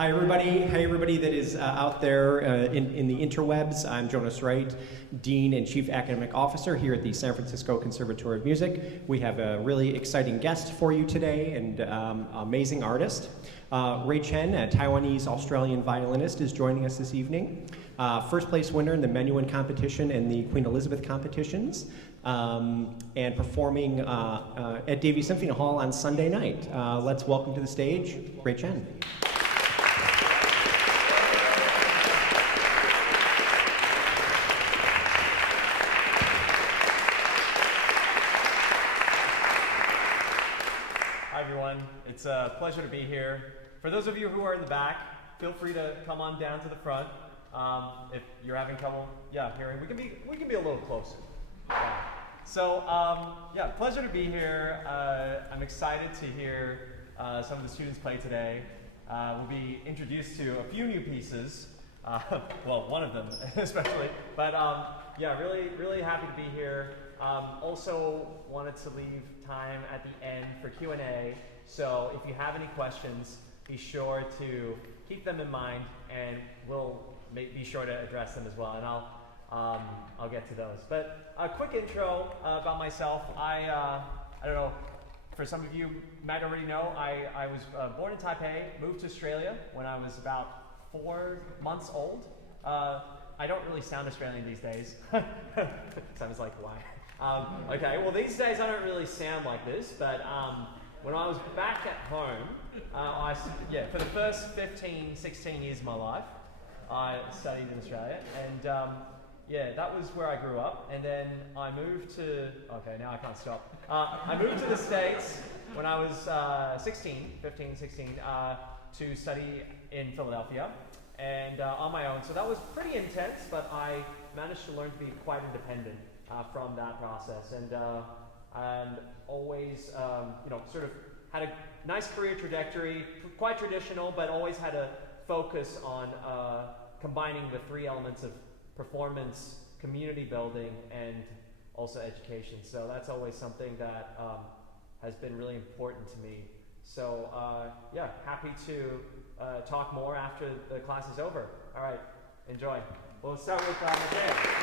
Hi everybody that is out there in the interwebs. I'm Jonas Wright, Dean and Chief Academic Officer here at the San Francisco Conservatory of Music. We have a really exciting guest for you today and amazing artist. Ray Chen, a Taiwanese-Australian violinist, is joining us this evening. First place winner in the Menuhin competition and the Queen Elizabeth competitions, and performing at Davie Symphony Hall on Sunday night. Let's welcome to the stage, Ray Chen. It's a pleasure to be here. For those of you who are in the back, feel free to come on down to the front. If you're having trouble, hearing, we can be a little closer. Yeah. So, pleasure to be here. I'm excited to hear some of the students play today. We'll be introduced to a few new pieces. Well, one of them especially. But really happy to be here. Also wanted to leave time at the end for Q&A. So if you have any questions, be sure to keep them in mind, and we'll be sure to address them as well. And I'll get to those. But a quick intro about myself. I don't know. For some of you might already know, I was born in Taipei, moved to Australia when I was about 4 months old. I don't really sound Australian these days. Sounds like why? Okay, well these days I don't really sound like this, but when I was back at home, for the first 15, 16 years of my life, I studied in Australia, and that was where I grew up. And then I moved to, now I can't stop. I moved to the States when I was 16, to study in Philadelphia, and on my own. So that was pretty intense, but I managed to learn to be quite independent from that process, and always, sort of had a nice career trajectory, quite traditional, but always had a focus on combining the three elements of performance, community building, and also education. So that's always something that has been really important to me. So happy to talk more after the class is over. All right, enjoy. We'll start with Mathea.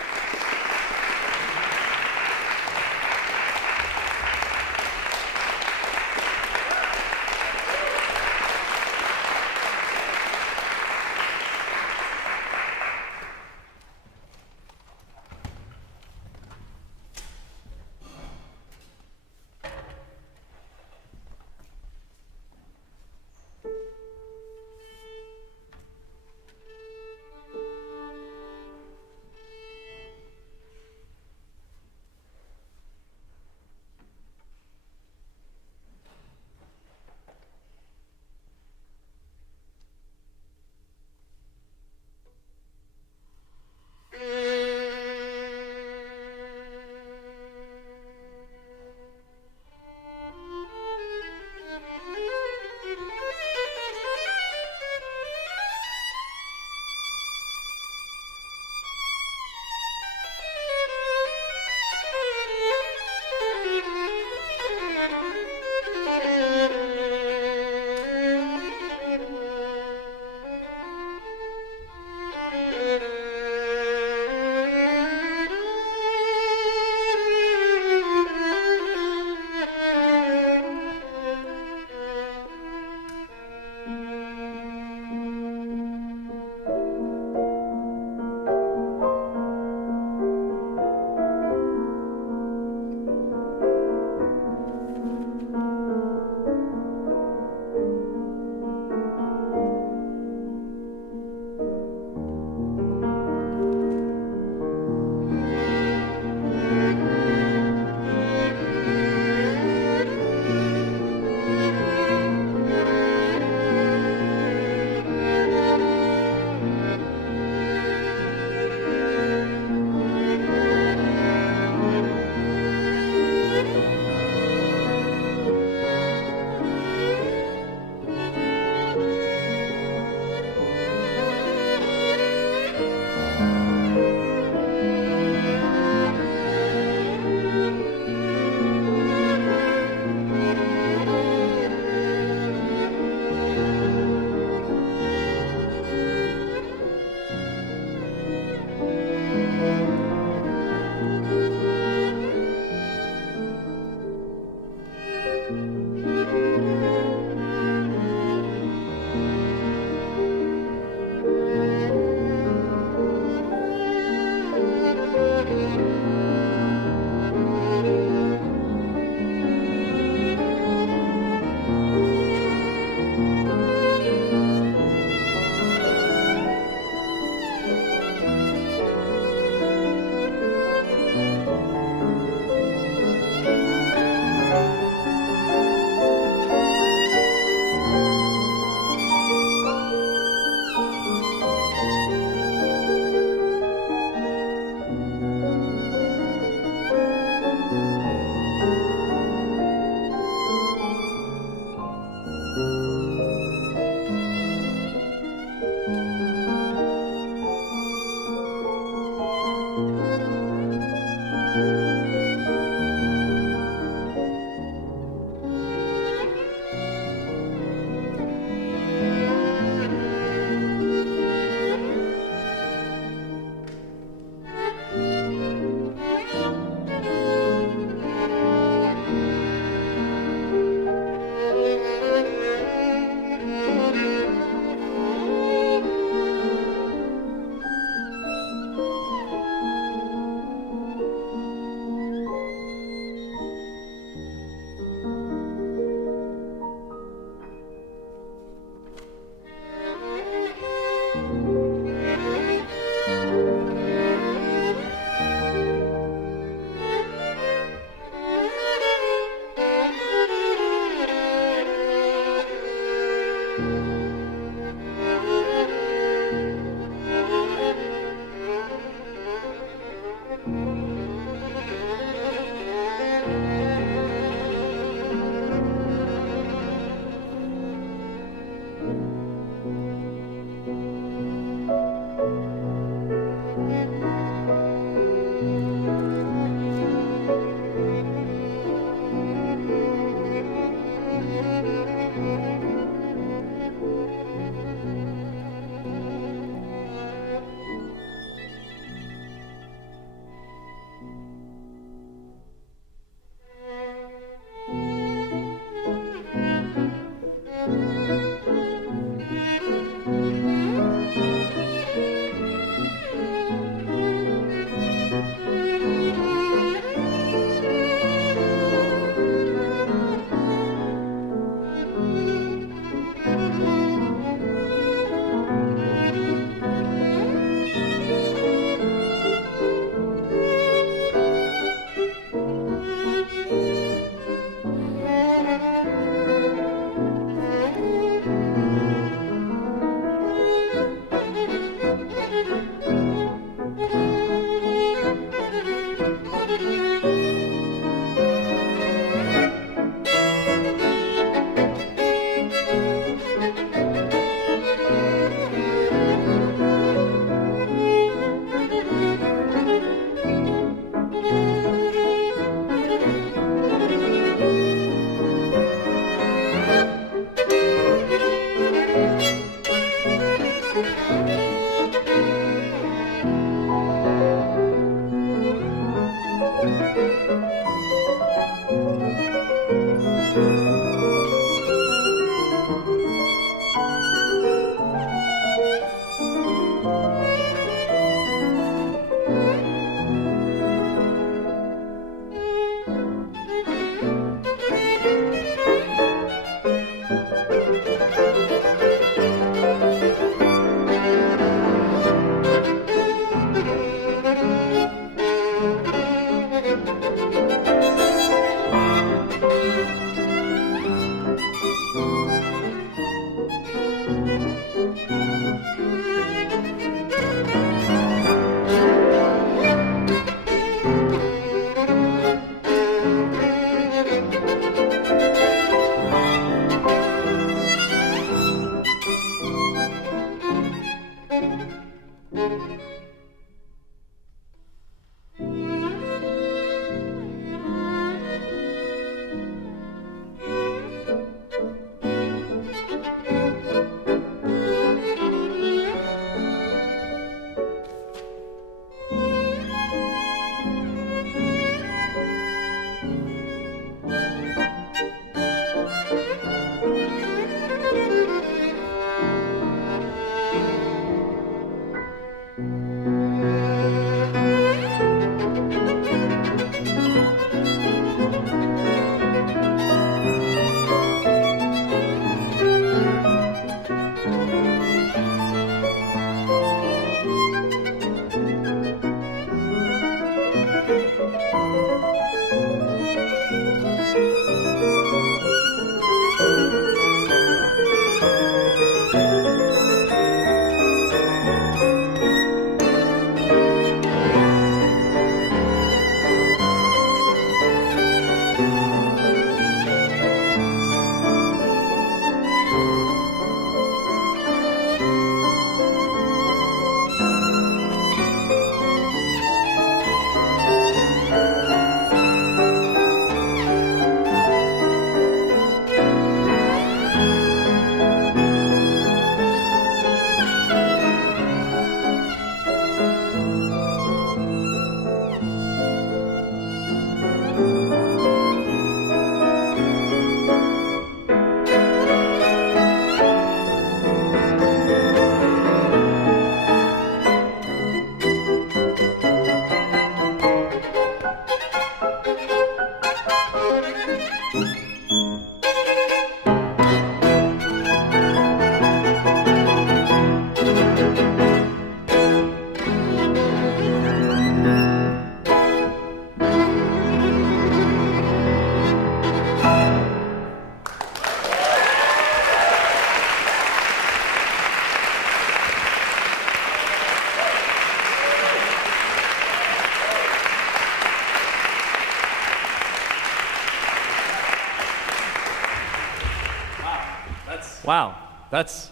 Wow, that's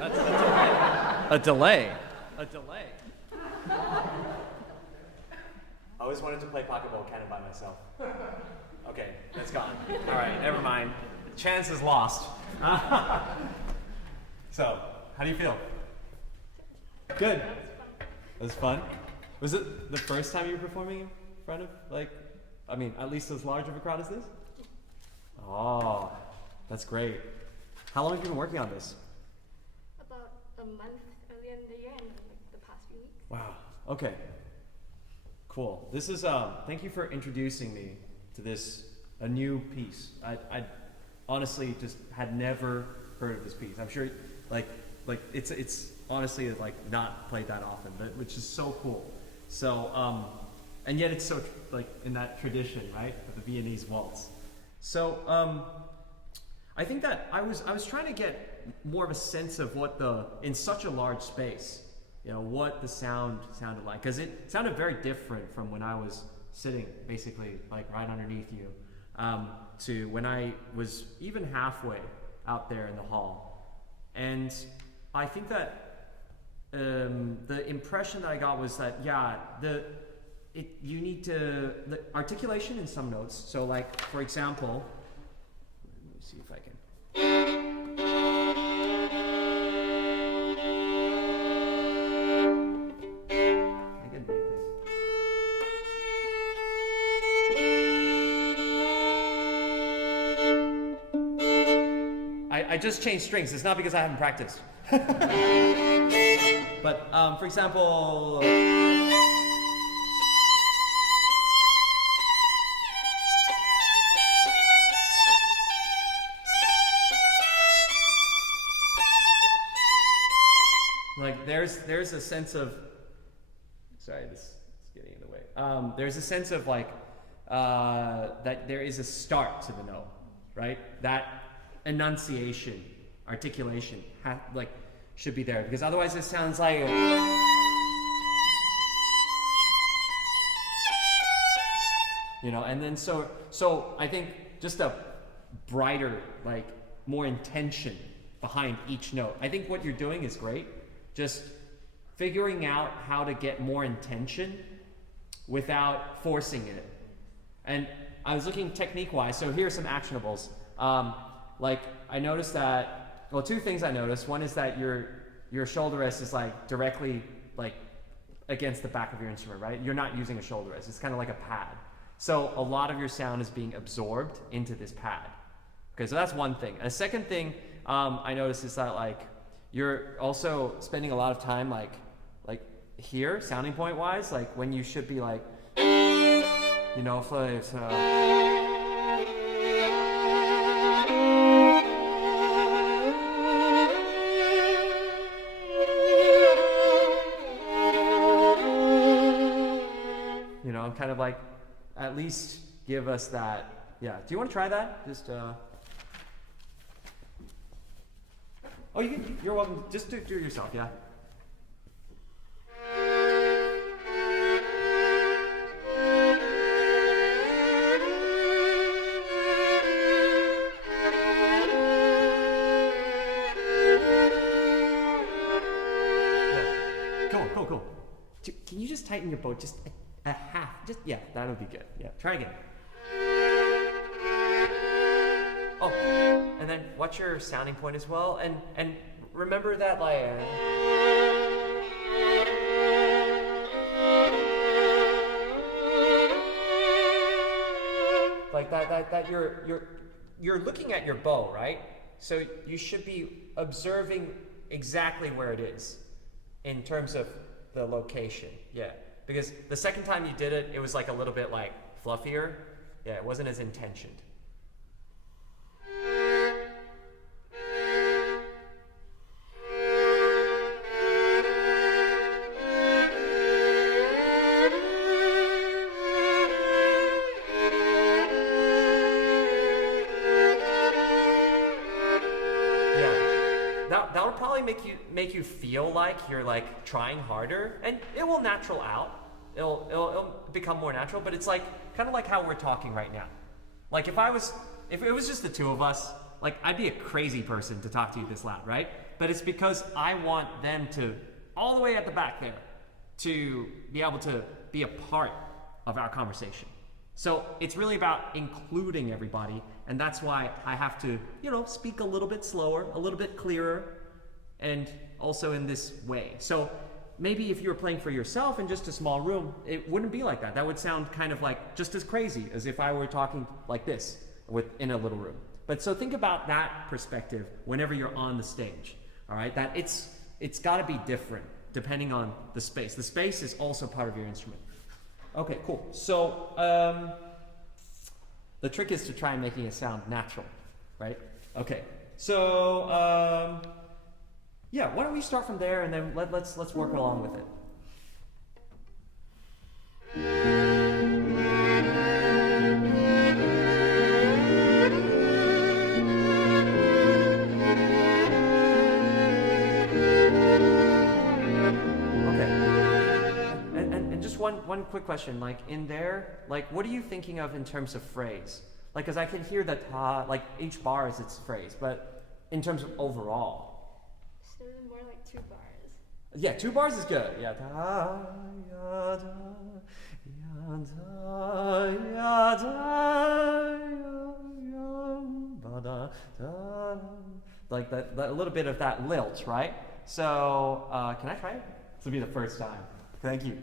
a delay. I always wanted to play pocketball cannon by myself. Okay, that's gone. All right, never mind. Chance is lost. So, how do you feel? Good. It was fun. Was it the first time you were performing in front of, at least as large of a crowd as this? Oh, that's great. How long have you been working on this? About a month earlier in the year and the past few weeks. Wow. Okay. Cool. This is thank you for introducing me to a new piece. I honestly just had never heard of this piece. I'm sure it's honestly not played that often, but which is so cool. So and yet it's so in that tradition, right, of the Viennese waltz. So I think that I was trying to get more of a sense of what in such a large space, what the sound sounded like, because it sounded very different from when I was sitting basically right underneath you, to when I was even halfway out there in the hall. And I think that the impression that I got was that you need the articulation in some notes. So for example, let me see if I can. I just changed strings. It's not because I haven't practiced. But for example, there's a sense of, sorry, this is getting in the way. There's a sense of that there is a start to the note, right? That enunciation, articulation, should be there, because otherwise it sounds like, and then so I think just a brighter, more intention behind each note. I think what you're doing is great. Just figuring out how to get more intention without forcing it. And I was looking technique-wise, so here are some actionables. I noticed that, two things I noticed. One is that your shoulder rest is directly against the back of your instrument, right? You're not using a shoulder rest. It's kind of like a pad. So a lot of your sound is being absorbed into this pad. Okay, so that's one thing. And a second thing I noticed is that you're also spending a lot of time here, sounding point wise, when you should be kind of at least give us that. Yeah. Do you want to try that? Just oh, you're welcome. Just do it yourself. Yeah. Cool. Can you just tighten your bow just a half? That would be good. Yeah, try again. Oh, and then watch your sounding point as well, and remember that that you're looking at your bow, right? So you should be observing exactly where it is in terms of the location. Yeah. Because the second time you did it, it was a little bit fluffier. Yeah, it wasn't as intentioned. That'll probably make you feel like you're trying harder, and it will natural out. It'll become more natural, but it's kind of like how we're talking right now. If it was just the two of us, like, I'd be a crazy person to talk to you this loud, right? But it's because I want them to, all the way at the back there, to be able to be a part of our conversation. So it's really about including everybody, and that's why I have to, you know, speak a little bit slower, a little bit clearer, and also in this way. So maybe if you were playing for yourself in just a small room, it wouldn't be like that. That would sound kind of like just as crazy as if I were talking like this in a little room. But so think about that perspective whenever you're on the stage, all right? That it's got to be different depending on the space. The space is also part of your instrument. Okay, cool. So the trick is to try and making it sound natural, right? Okay. So yeah, why don't we start from there and then let's work along with it. One quick question, like in there, like what are you thinking of in terms of phrase? Like, because I can hear the ta, like each bar is its phrase, but in terms of overall. So more like 2 bars. Yeah, 2 bars is good. Yeah. Da, ya, da, ya, da, ya, da, ya, ba, da, da. Like that, a little bit of that lilt, right? So, can I try it? This will be the first time. Thank you.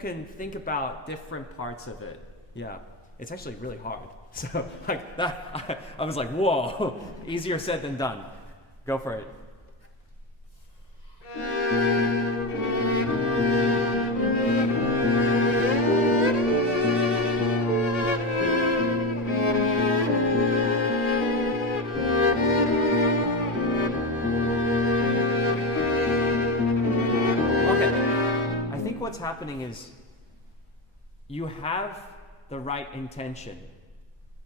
Can think about different parts of it. Yeah, it's actually really hard. So like that, I was like, whoa, easier said than done. Go for it. What's happening is you have the right intention.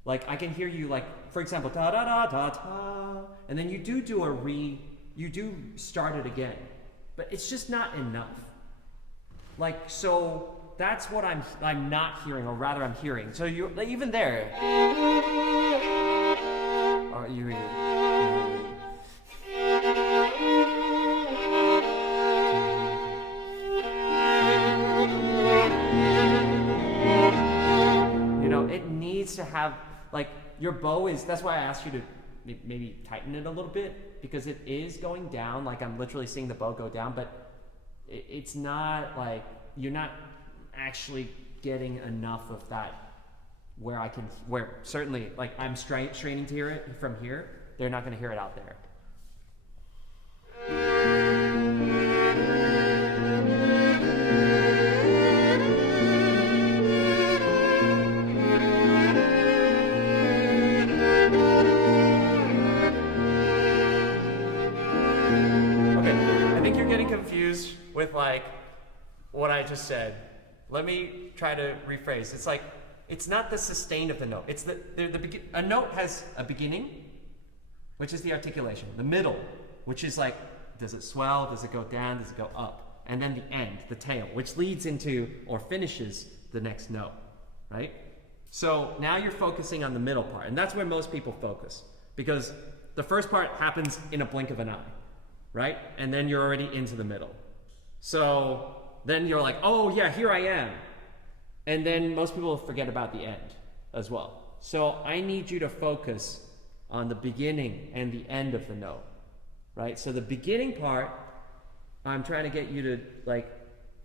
Like I can hear you, like for example, da da da da da, and then you do start it again, but it's just not enough. Like so, that's what I'm not hearing, or rather I'm hearing. So you even there. Are you? To have like your bow is, that's why I asked you to maybe tighten it a little bit, because it is going down, like I'm literally seeing the bow go down, but it's not like you're not actually getting enough of that where certainly like I'm straining to hear it from here, they're not going to hear it out there. With like what I just said, let me try to rephrase. It's like it's not the sustain of the note. It's a note has a beginning, which is the articulation. The middle, which is like, does it swell? Does it go down? Does it go up? And then the end, the tail, which leads into or finishes the next note, right? So now you're focusing on the middle part, and that's where most people focus, because the first part happens in a blink of an eye, right? And then you're already into the middle. So then you're like, oh yeah, here I am. And then most people forget about the end as well. So I need you to focus on the beginning and the end of the note, right? So the beginning part, I'm trying to get you to like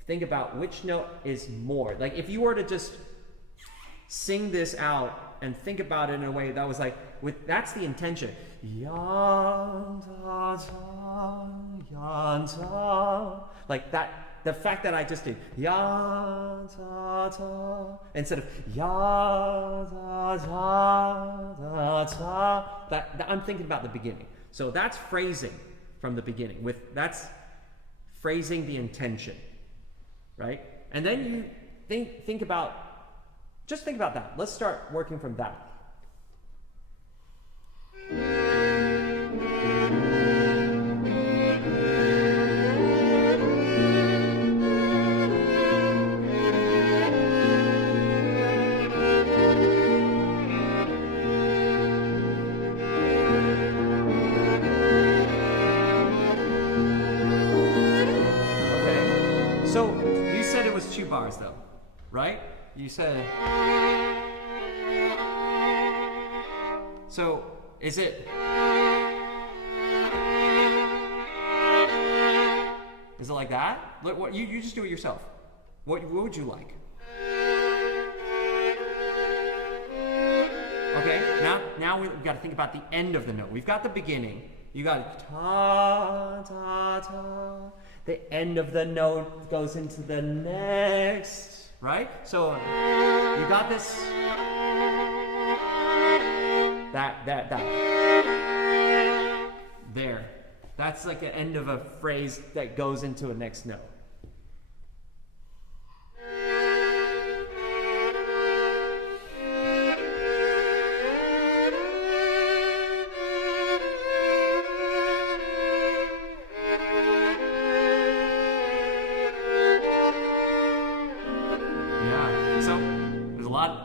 think about which note is more. Like if you were to just sing this out and think about it in a way that was like, that's the intention. Like that the fact that I just did ya ta ta instead of ya ta ta ta ta, that I'm thinking about the beginning. So that's phrasing from the beginning. That's phrasing the intention, right? And then you think about that. Let's start working from that. So you said it was 2 bars though, right? You said. So is it? Is it like that? Look, what you just do it yourself. What would you like? Okay. Now we've got to think about the end of the note. We've got the beginning. You got ta ta ta. The end of the note goes into the next, right? So you got this. That. There. That's like the end of a phrase that goes into a next note.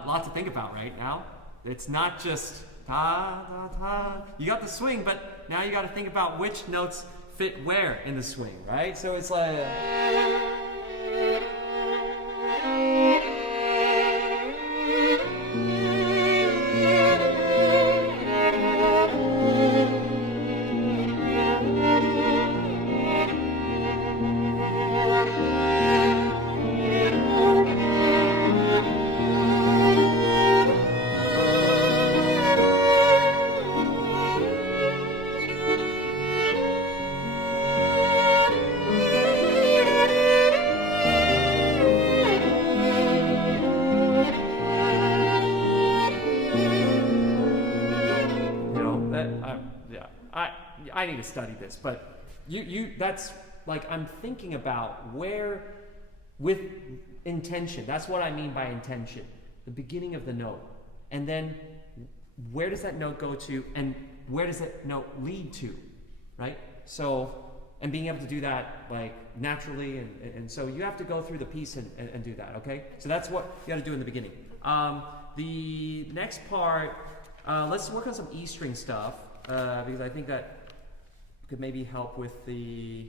Lot to think about right now. It's not just ta ta ta. You got the swing, but now you got to think about which notes fit where in the swing, right? So it's like. I need to study this, but that's like I'm thinking about where with intention. That's what I mean by intention. The beginning of the note. And then where does that note go to and where does that note lead to, right? So, and being able to do that like naturally and so you have to go through the piece and do that, okay? So that's what you got to do in the beginning. The next part, let's work on some E string stuff because I think that could maybe help with the.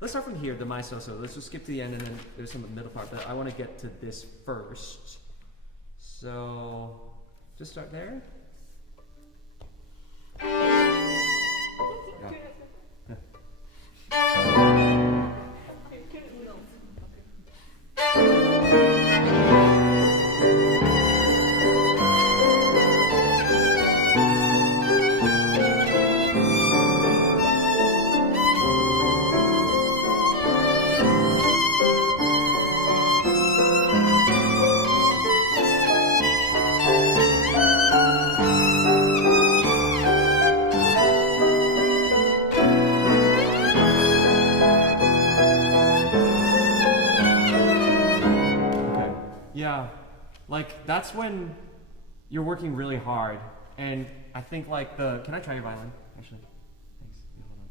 Let's start from here, the my so. Let's just skip to the end and then there's some middle part, but I want to get to this first. So just start there. Yeah. Like that's when you're working really hard, and I think like the. Can I try your violin? Actually, thanks. Yeah, hold on.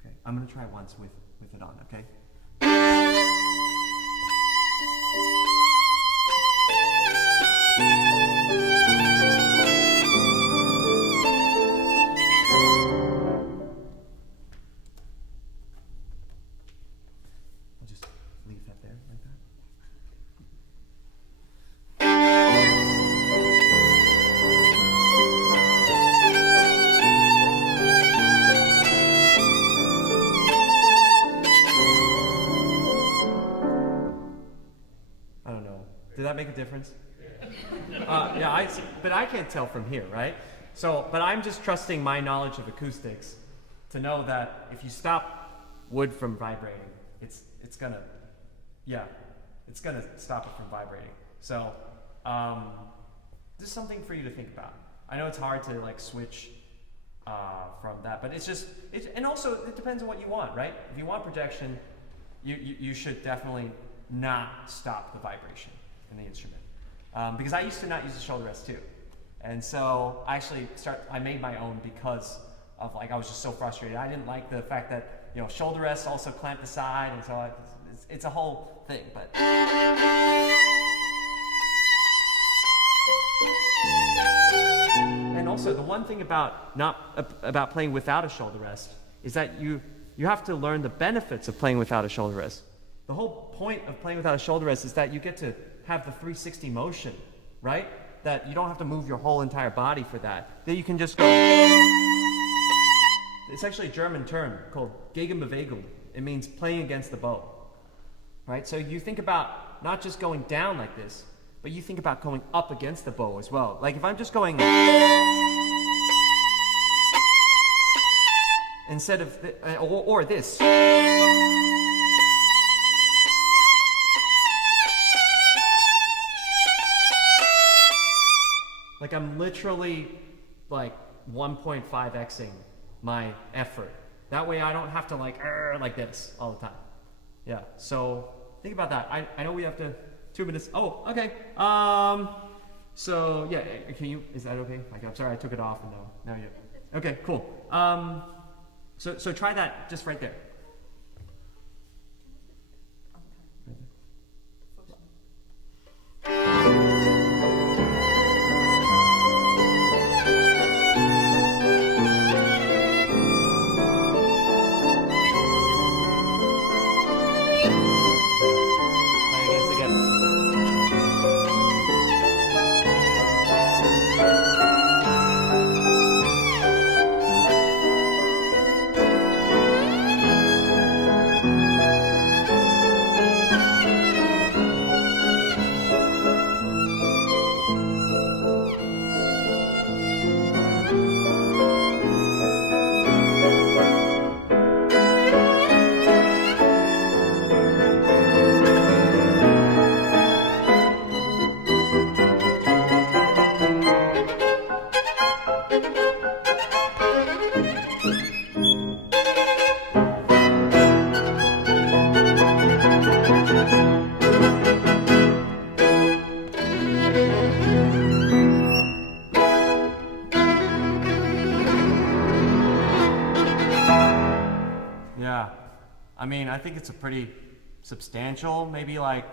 Okay, I'm gonna try once with it on. Okay. I'll just leave that there like that. a difference? Yeah, but I can't tell from here, right? So, but I'm just trusting my knowledge of acoustics to know that if you stop wood from vibrating, it's gonna stop it from vibrating. So, just something for you to think about. I know it's hard to like switch from that, but and also it depends on what you want, right? If you want projection, you should definitely not stop the vibration in the instrument. Because I used to not use the shoulder rest too. And so I made my own because of like, I was just so frustrated. I didn't like the fact that, you know, shoulder rests also clamp the side, and so it's a whole thing, but. And also the one thing about playing without a shoulder rest is that you have to learn the benefits of playing without a shoulder rest. The whole point of playing without a shoulder rest is that you get to have the 360 motion, right? That you don't have to move your whole entire body for that. That you can just go. It's actually a German term called Gegenbewegung. It means playing against the bow, right? So you think about not just going down like this, but you think about going up against the bow as well. Like if I'm just going instead of or this. Like I'm literally like 1.5xing my effort. That way I don't have to like this all the time. Yeah, so think about that. I know we have to 2 minutes. Oh, okay. So yeah, is that okay? Like, I'm sorry I took it off and now you. Okay, cool. So try that just right there. I think it's a pretty substantial, maybe like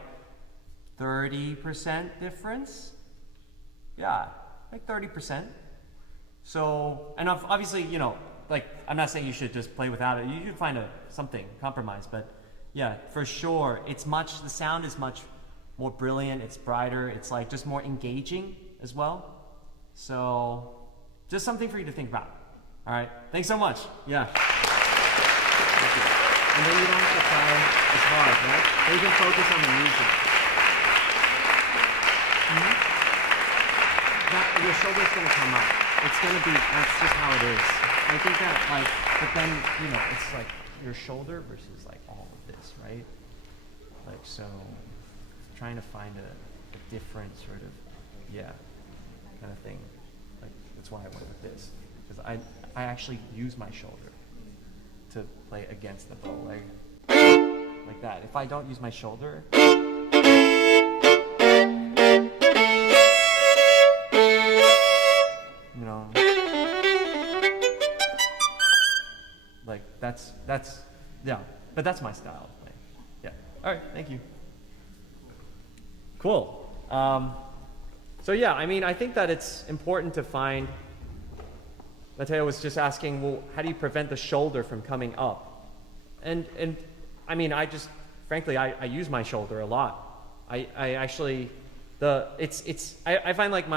30% difference. Yeah, like 30%. So, and obviously, you know, like I'm not saying you should just play without it. You should find something compromise, but yeah, for sure, the sound is much more brilliant. It's brighter. It's like just more engaging as well. So, just something for you to think about. All right, thanks so much. Yeah. Thank you. And then you don't have to try as hard, right? Then you can focus on the music. Your shoulder's gonna come up. It's gonna be, that's just how it is. I think that like, but then, you know, it's like your shoulder versus like all of this, right? Like, so, trying to find a different sort of, yeah, kind of thing. Like, that's why I went with this. Because I actually use my shoulder to play against the bow, like that. If I don't use my shoulder, you know, like that's yeah. But that's my style of playing. Yeah. All right. Thank you. Cool. So yeah, I mean, I think that it's important to find. Mathea was just asking, well, how do you prevent the shoulder from coming up? And I mean, I frankly use my shoulder a lot. I actually, I find like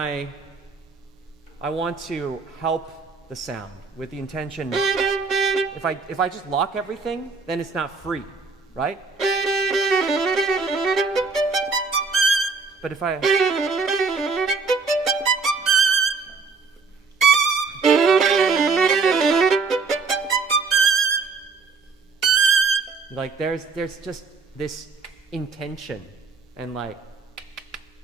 I want to help the sound with the intention, if I just lock everything, then it's not free, right? But if I... Like there's just this intention, and like,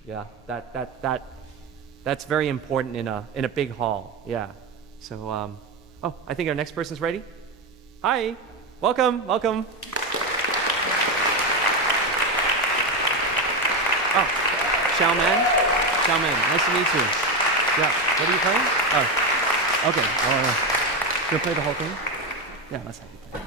yeah, that's very important in a big hall. Yeah. So oh, I think our next person's ready. Hi, welcome. Oh, Xiaoman, nice to meet you. Yeah, what are you playing? Oh, okay. You gonna play the whole thing? Yeah, let's have you play.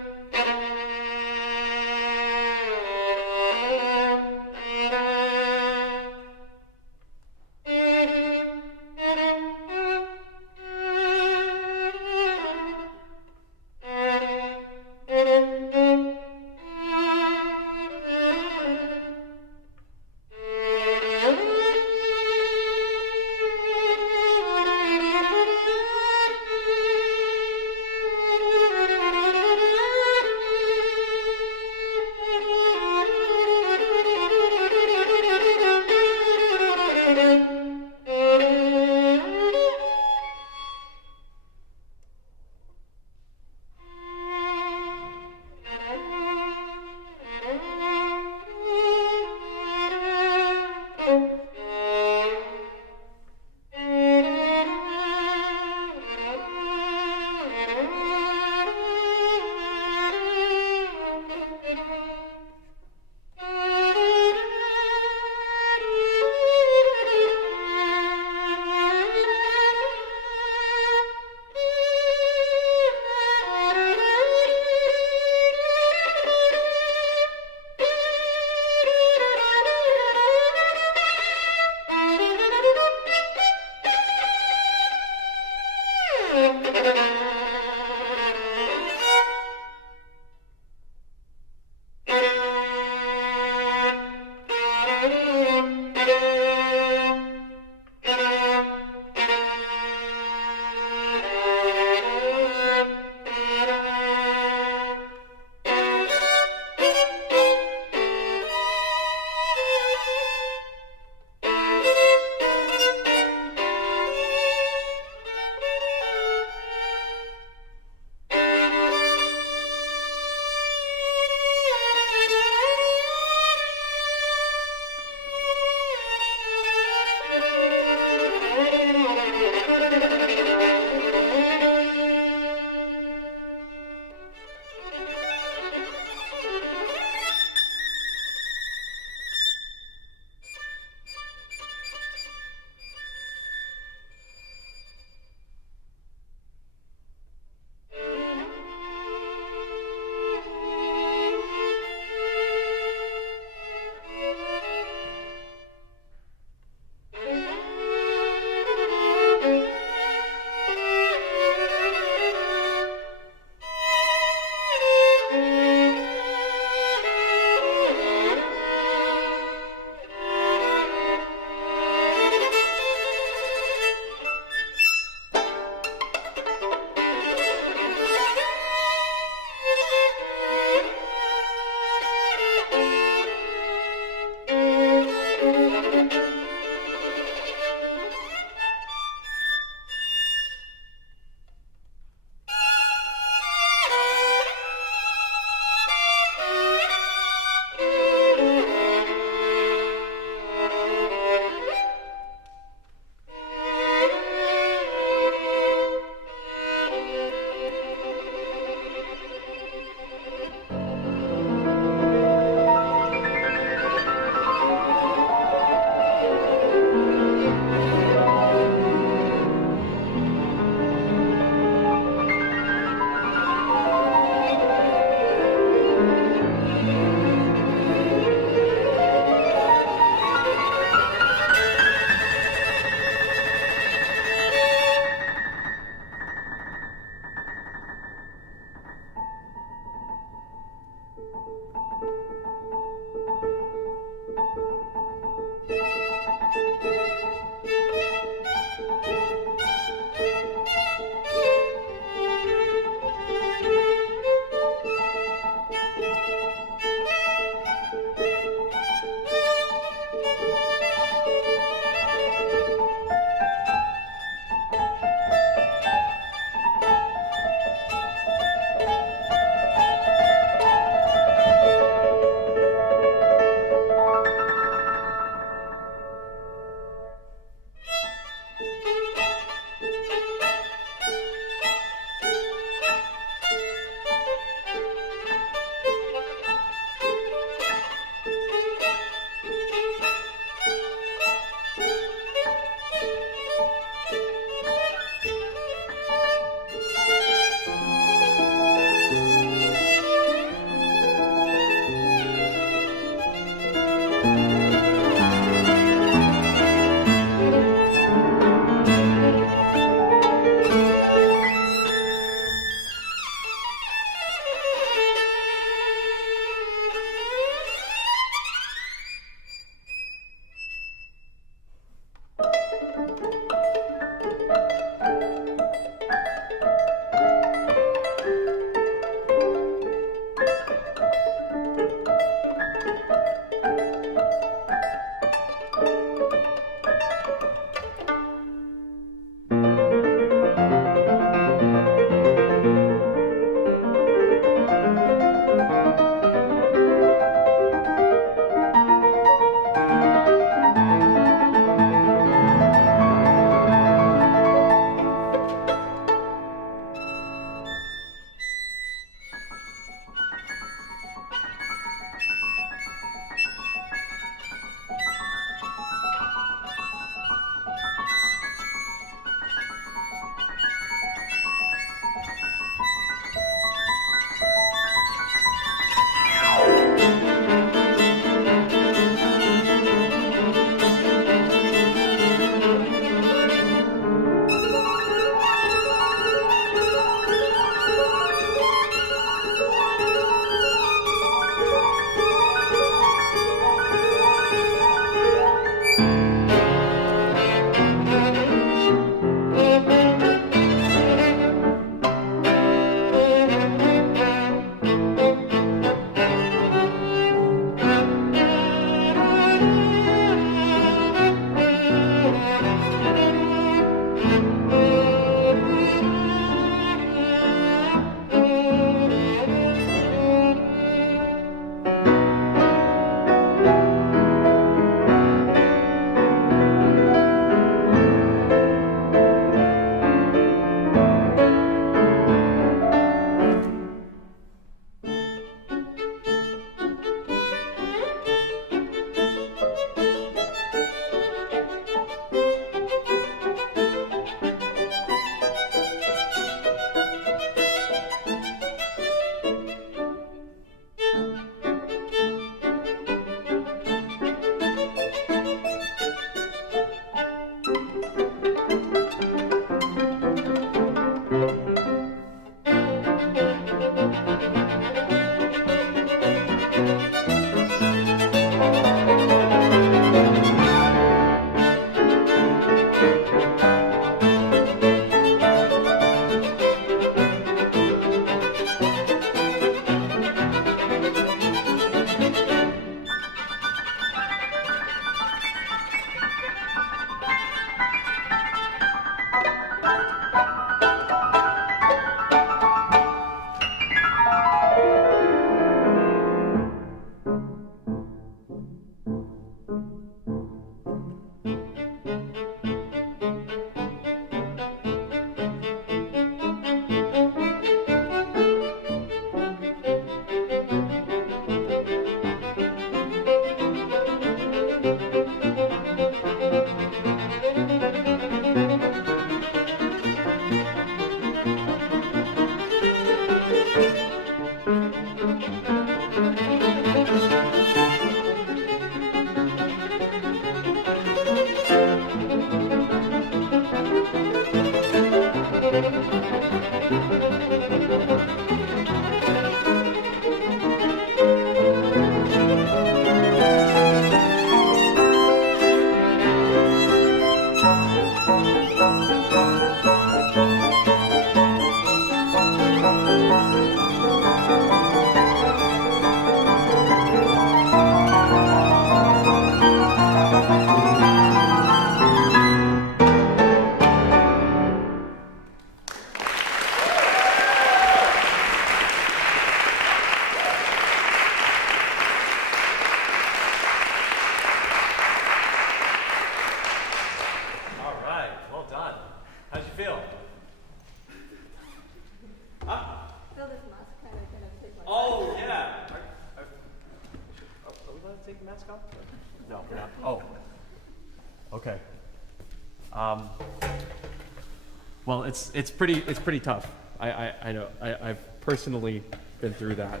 Well, it's pretty tough. I know. I've personally been through that.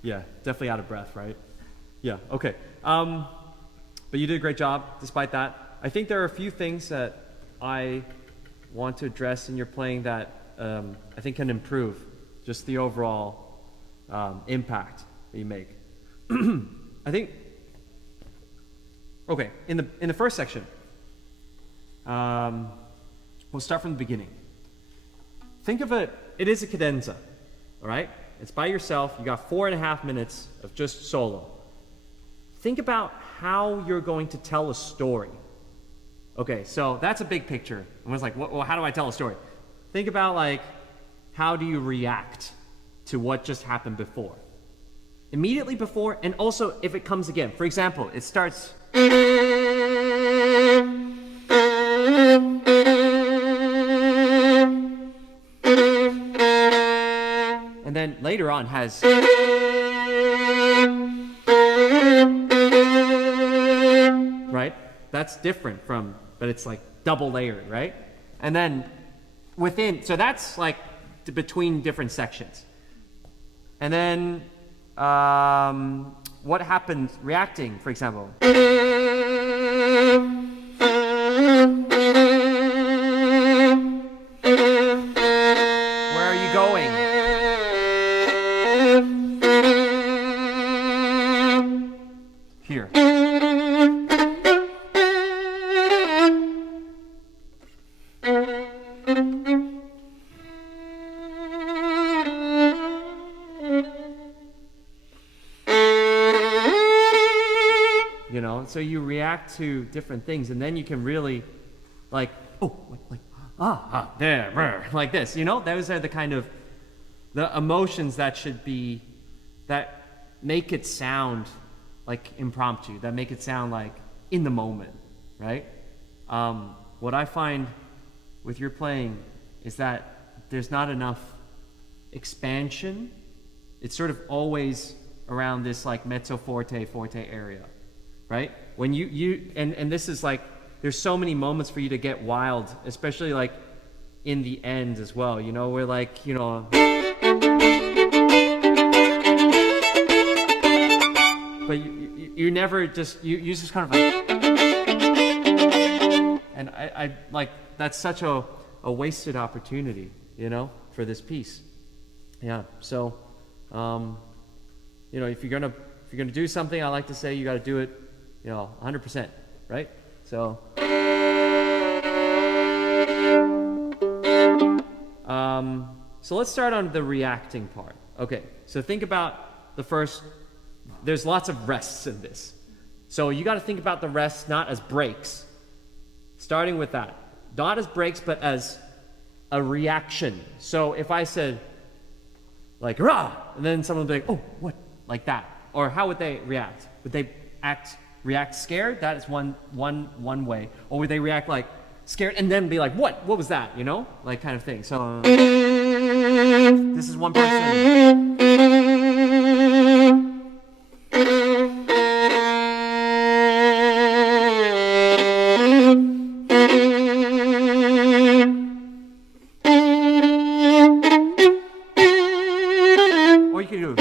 Yeah, definitely out of breath, right? Yeah. Okay. But you did a great job despite that. I think there are a few things that I want to address in your playing that I think can improve just the overall impact that you make. I think. Okay. In the first section. We'll start from the beginning. Think of it is a cadenza, all right? It's by yourself. You got 4.5 minutes of just solo. Think about how you're going to tell a story. Okay, so that's a big picture. Everyone's like, well, how do I tell a story? Think about like, how do you react to what just happened before? Immediately before, and also if it comes again. For example, it starts... And then later on has... Right? That's different from, but it's like double layered, right? And then within, so that's like between different sections. And then what happened reacting, for example? Where are you going? Here. You know, so you react to different things, and then you can really, like, there, like this. You know, those are the kind of the emotions that should be, that make it sound like impromptu, that make it sound like in the moment, right? What I find with your playing is that there's not enough expansion. It's sort of always around this like mezzo forte area, right? When and this is like, there's so many moments for you to get wild, especially like in the end as well, you know, where like, you know, but you never just, you just kind of like, and I like, that's such a a wasted opportunity, you know, for this piece. Yeah. So, you know, if you're gonna do something, I like to say you got to do it, you know, 100%, right? So. So let's start on the reacting part. Okay, so think about the first, there's lots of rests in this. So you got to think about the rests not as breaks, starting with that. Not as breaks, but as a reaction. So if I said, like, rah, and then someone would be like, oh, what? Like that. Or how would they react? Would they react scared? That is one way. Or would they react like, scared and then be like, what was that, you know, like kind of thing. So this is one person. Or you could do,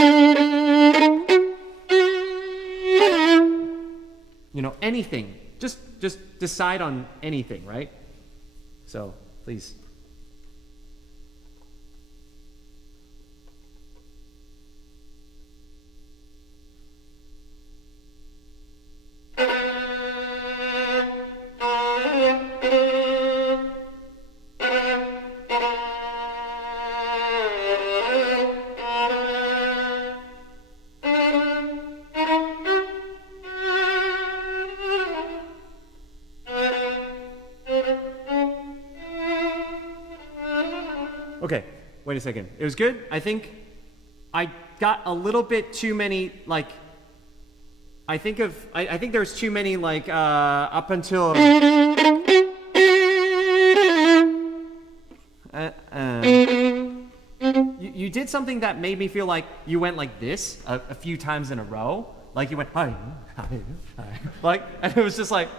you know, anything. Just decide on anything, right? So, please. Okay, wait a second. It was good. I think I got a little bit too many, like, I think there's too many, like, up until... You did something that made me feel like you went like this a few times in a row. Like you went, hi, like, and it was just like,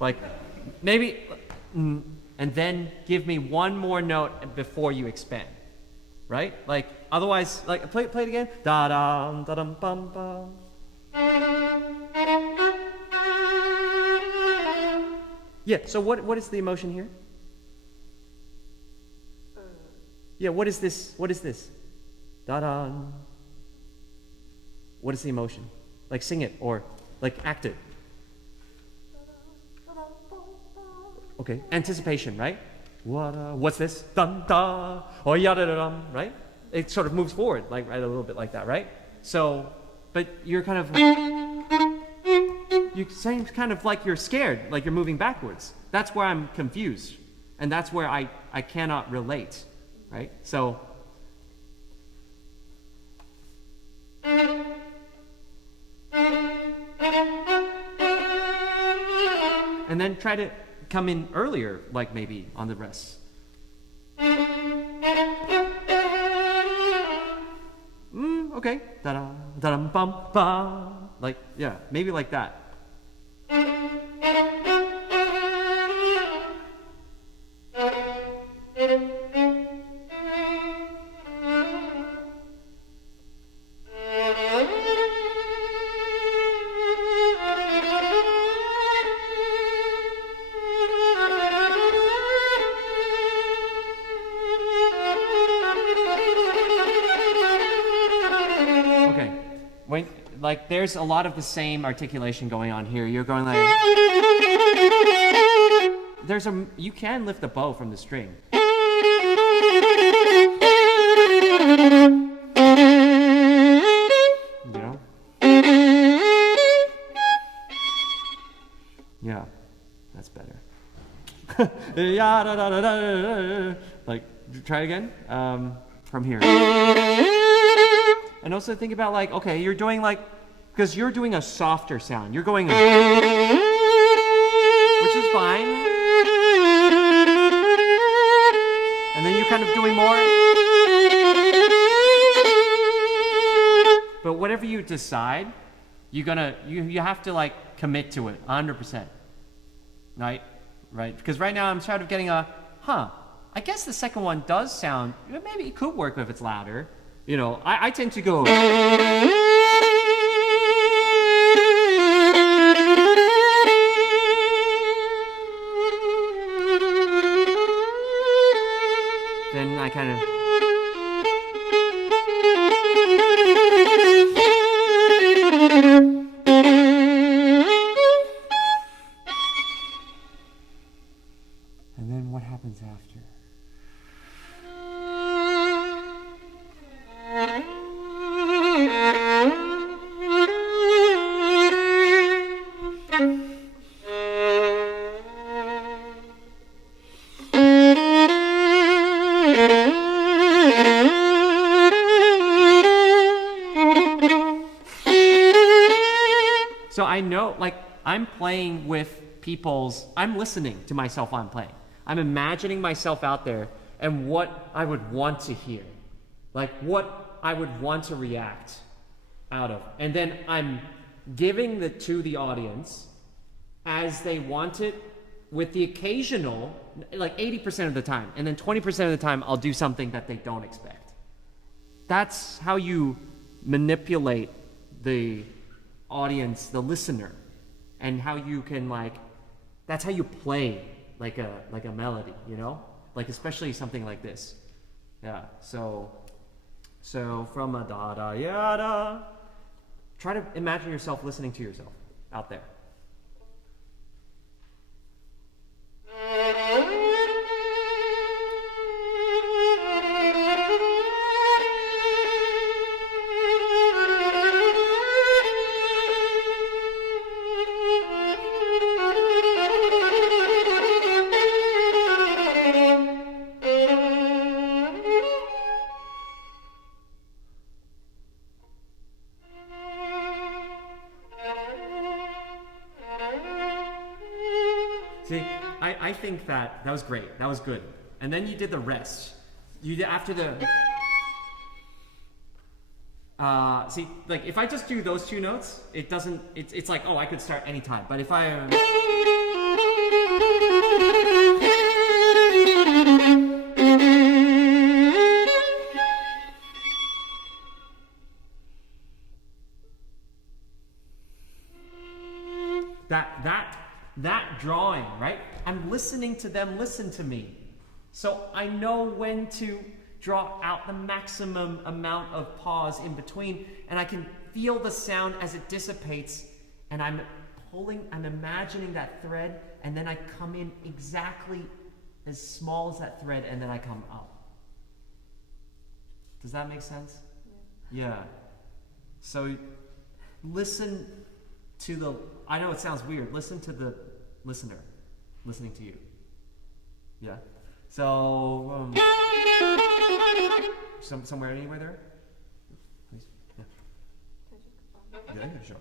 like, maybe... and then give me one more note before you expand, right? Like otherwise, like play it again. Da dum da dum bum bum. Yeah. So what is the emotion here? Yeah. What is this? What is this? Da dum. What is the emotion? Like sing it or like act it. Okay, anticipation, right? What's this? Dun da, or yada da dum, right? It sort of moves forward, like right, a little bit like that, right? So, but you're kind of, you seem kind of like you're scared, like you're moving backwards. That's where I'm confused, and that's where I cannot relate, right? So. And then try to come in earlier, like maybe on the rest. Okay. Da-da, da-dum, bum, bum. Like, yeah, maybe like that. Like there's a lot of the same articulation going on here. You're going like you can lift the bow from the string. You know? Yeah, that's better. Like try it again from here. And also think about like, okay, you're doing like, because you're doing a softer sound. You're going, which is fine. And then you're kind of doing more. But whatever you decide, you have to like commit to it 100%. Right? Right? Because right now I'm sort of getting I guess the second one does sound, maybe it could work if it's louder. You know, I tend to go. then I kind of... And then what happens after? So I know, like, I'm playing with I'm listening to myself while I'm playing. I'm imagining myself out there and what I would want to hear. Like, what I would want to react out of. And then I'm giving it to the audience as they want it, with the occasional, like 80% of the time. And then 20% of the time, I'll do something that they don't expect. That's how you manipulate the audience, the listener, and how you can, like, that's how you play like a melody, you know, like especially something like this. Yeah. So from a da da ya da, try to imagine yourself listening to yourself out there. See, I think that was great. That was good. And then you did the rest. You did after the... see, like, if I just do those two notes, it doesn't... It's like, oh, I could start anytime. But if I... That drawing, right? I'm listening to them listen to me. So I know when to draw out the maximum amount of pause in between, and I can feel the sound as it dissipates, and I'm imagining that thread, and then I come in exactly as small as that thread, and then I come up. Does that make sense? Yeah. So listen to the... I know it sounds weird. Listen to the listener listening to you. Yeah. So, somewhere, anywhere there? Please. Yeah. Yeah, sure.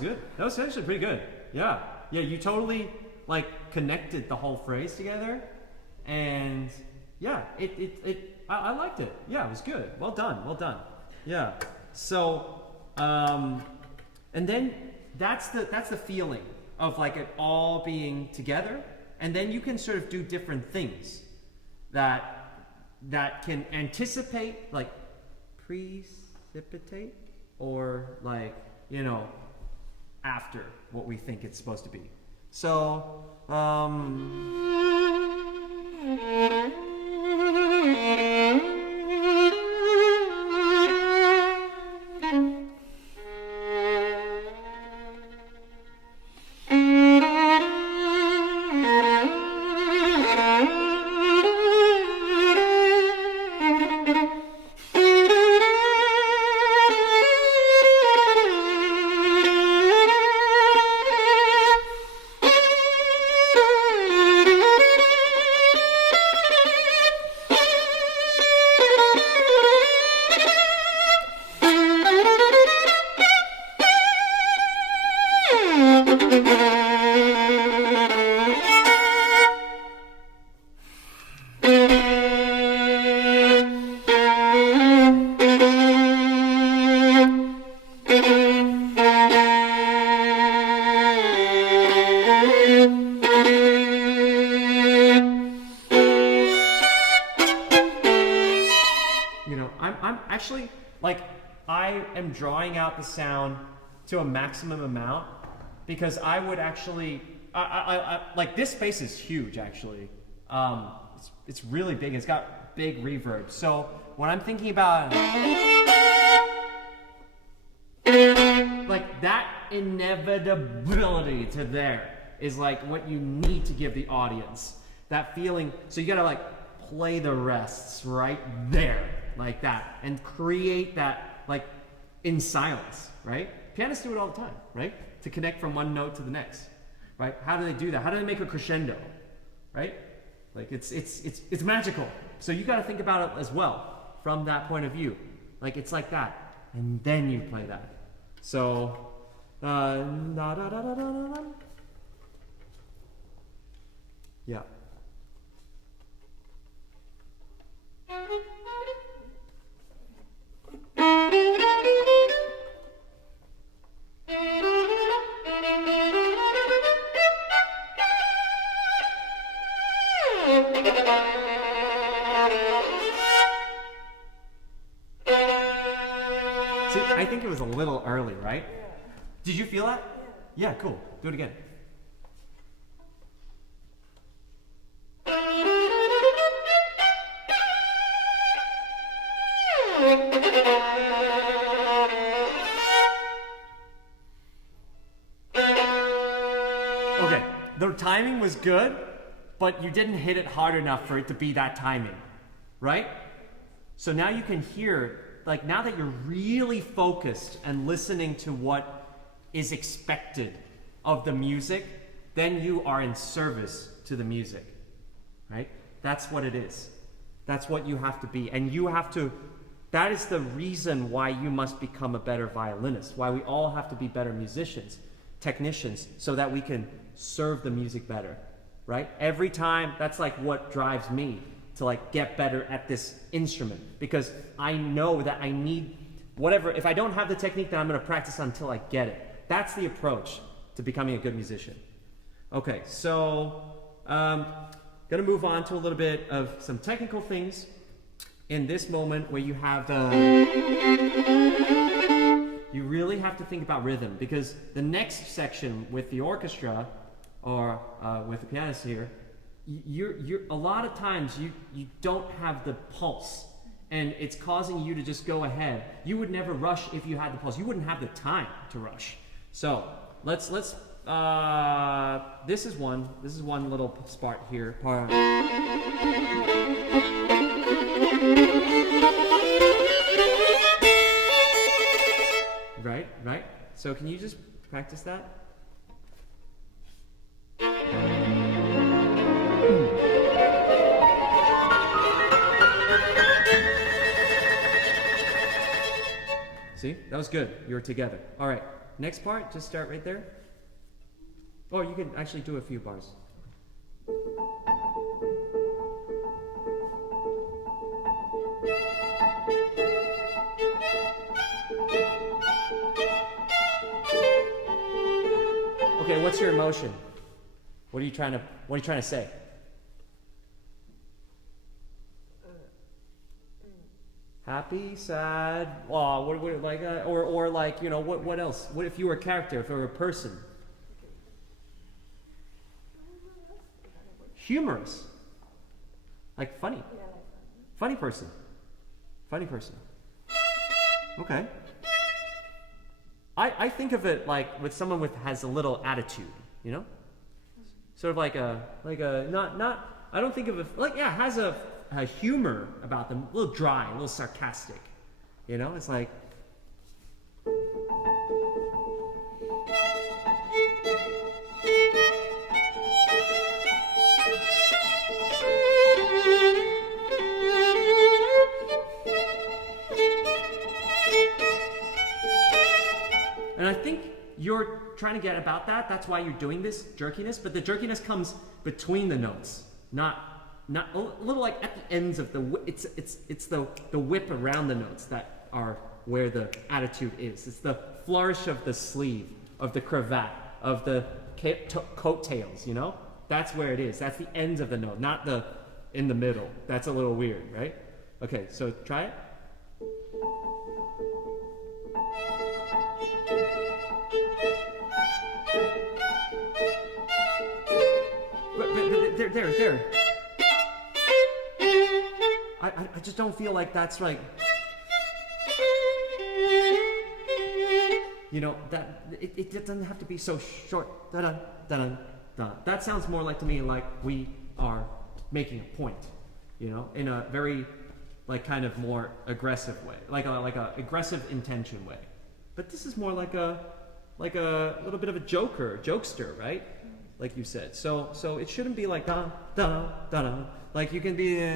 was good. That was actually pretty good. Yeah. Yeah, you totally like connected the whole phrase together. And yeah, I liked it. Yeah, it was good. Well done. Well done. Yeah. So and then that's the feeling of like it all being together. And then you can sort of do different things that can anticipate, like precipitate, or like, you know, after what we think it's supposed to be. So, I'm actually, like, I am drawing out the sound to a maximum amount because I would actually, like, this space is huge, actually. It's really big. It's got big reverb. So when I'm thinking about, like, that inevitability to there is, like, what you need to give the audience. That feeling, so you gotta, like, play the rests right there, like that, and create that, like, in silence, right? Pianists do it all the time, right? To connect from one note to the next, right? How do they do that? How do they make a crescendo, right? Like, it's magical. So you gotta think about it as well from that point of view. Like, it's like that, and then you play that. So, yeah. See, I think it was a little early, right? Yeah. Did you feel that? Yeah, cool. Do it again. Okay, the timing was good, but you didn't hit it hard enough for it to be that timing, right? So now you can hear, like, now that you're really focused and listening to what is expected of the music, then you are in service to the music, right? That's what it is. That's what you have to be. And you have to, that is the reason why you must become a better violinist, why we all have to be better musicians, technicians, so that we can serve the music better, right? Every time, that's like what drives me to, like, get better at this instrument, because I know that I need whatever. If I don't have the technique, then I'm going to practice until I get it. That's the approach to becoming a good musician. Okay, so going to move on to a little bit of some technical things in this moment where you have the, you really have to think about rhythm, because the next section with the orchestra, or with the pianist here, you're a lot of times you don't have the pulse, and it's causing you to just go ahead. You would never rush if you had the pulse. You wouldn't have the time to rush. So let's this is one little part here. Right. So can you just practice that? See, that was good. You were together. All right, next part, just start right there. Or you can actually do a few bars. Okay, what's your emotion? What are you trying to say? Happy, sad, what like, or like, you know, what else? What if you were a character, if you were a person? humorous. Like funny. Yeah, like Funny person. Funny person. Okay. I think of it like with someone with has a little attitude, you know? Sort of like a not I don't think of it like has a humor about them, a little dry, a little sarcastic. You know? It's like and I think you're trying to get about that. That's why you're doing this jerkiness. But the jerkiness comes between the notes, not a little like at the ends of the. It's the whip around the notes that are where the attitude is. It's the flourish of the sleeve, of the cravat, of the coattails. You know, that's where it is. That's the ends of the note, not the in the middle. That's a little weird, right? Okay, so try it. But there. I just don't feel like that's like, you know, that it doesn't have to be so short. That sounds more like to me like we are making a point, you know, in a very like kind of more aggressive way, like a aggressive intention way. But this is more like a little bit of a jokester, right? Like you said. So it shouldn't be like da da da da. Like you can be.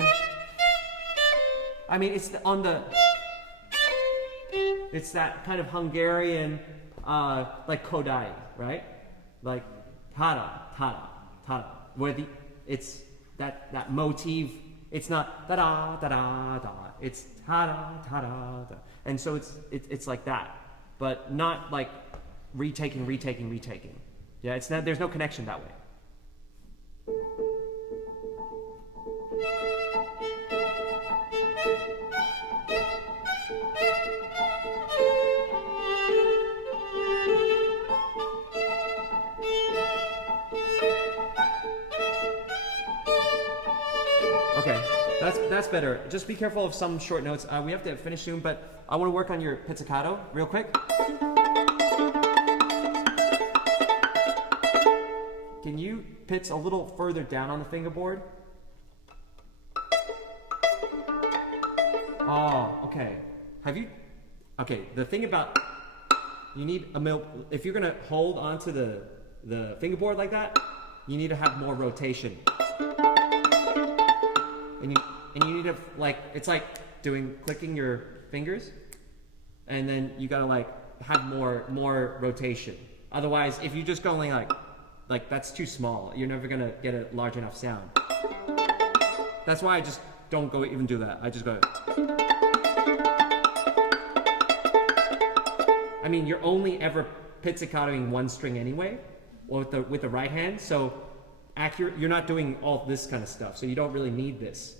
I mean, it's it's that kind of Hungarian like kodai, right? Like tada, where it's that motif. It's not da da da da da. It's tada tada da. And so it's like that, but not like retaking. Yeah, it's not. There's no connection that way. Okay, that's better. Just be careful of some short notes. We have to finish soon, but I want to work on your pizzicato real quick. Can you pitch a little further down on the fingerboard? Oh, okay. Okay, the thing about, you need if you're gonna hold onto the fingerboard like that, you need to have more rotation. And you need to it's like clicking your fingers, and then you gotta like have more rotation. Otherwise, if you just go like that's too small. You're never gonna get a large enough sound. That's why I just don't even do that. I just go. I mean, you're only ever pizzicatoing one string anyway, with the right hand. So accurate. You're not doing all this kind of stuff. So you don't really need this.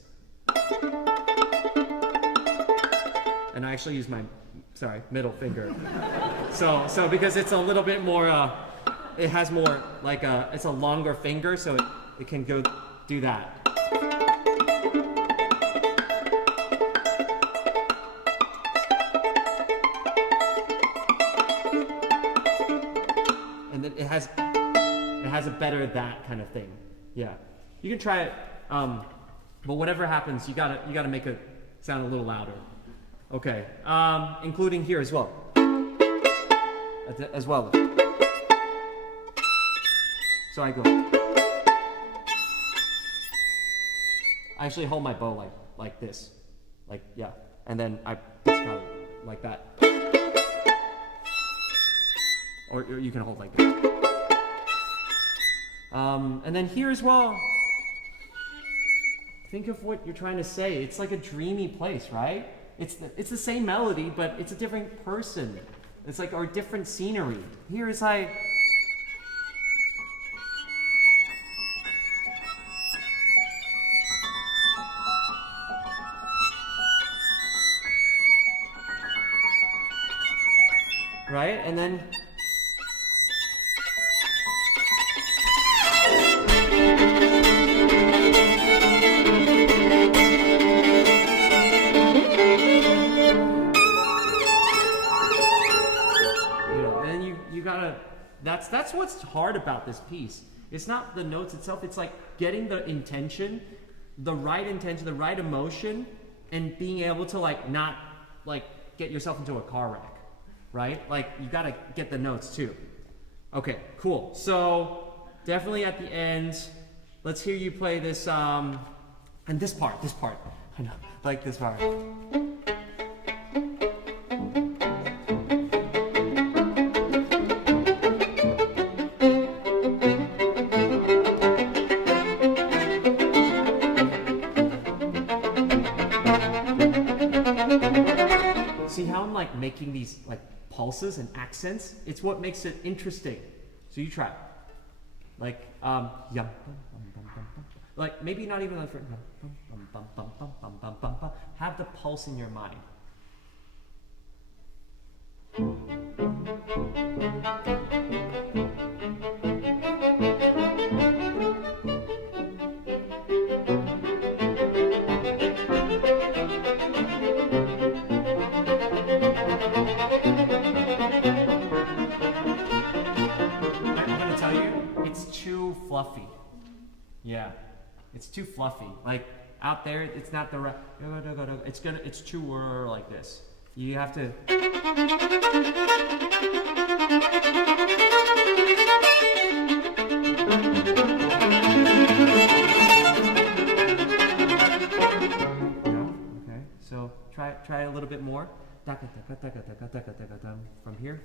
And I actually use my middle finger. So because it's a little bit more. It has more it's a longer finger, so it can go do that. And then it has a better that kind of thing. Yeah, you can try it, but whatever happens, you gotta make it sound a little louder. Okay, including here as well. As well. So I go. I actually hold my bow like this, and then I like that, or you can hold like this. And then here as well. Think of what you're trying to say. It's like a dreamy place, right? It's the same melody, but it's a different person. It's like or different scenery. Here is like. Right? And then That's what's hard about this piece. It's not the notes itself, it's like getting the intention, the right emotion, and being able to like not like get yourself into a car wreck, right? Like you gotta get the notes too. Okay, cool. So definitely at the end, let's hear you play this, and this part, I know, like this part. See how I'm like making these like pulses and accents? It's what makes it interesting. So you try. Like, yeah. Like maybe not even like have the pulse in your mind. Fluffy. Yeah, it's too fluffy. Like out there, it's not the right. It's too like this. You have to. Okay. So try a little bit more. From here.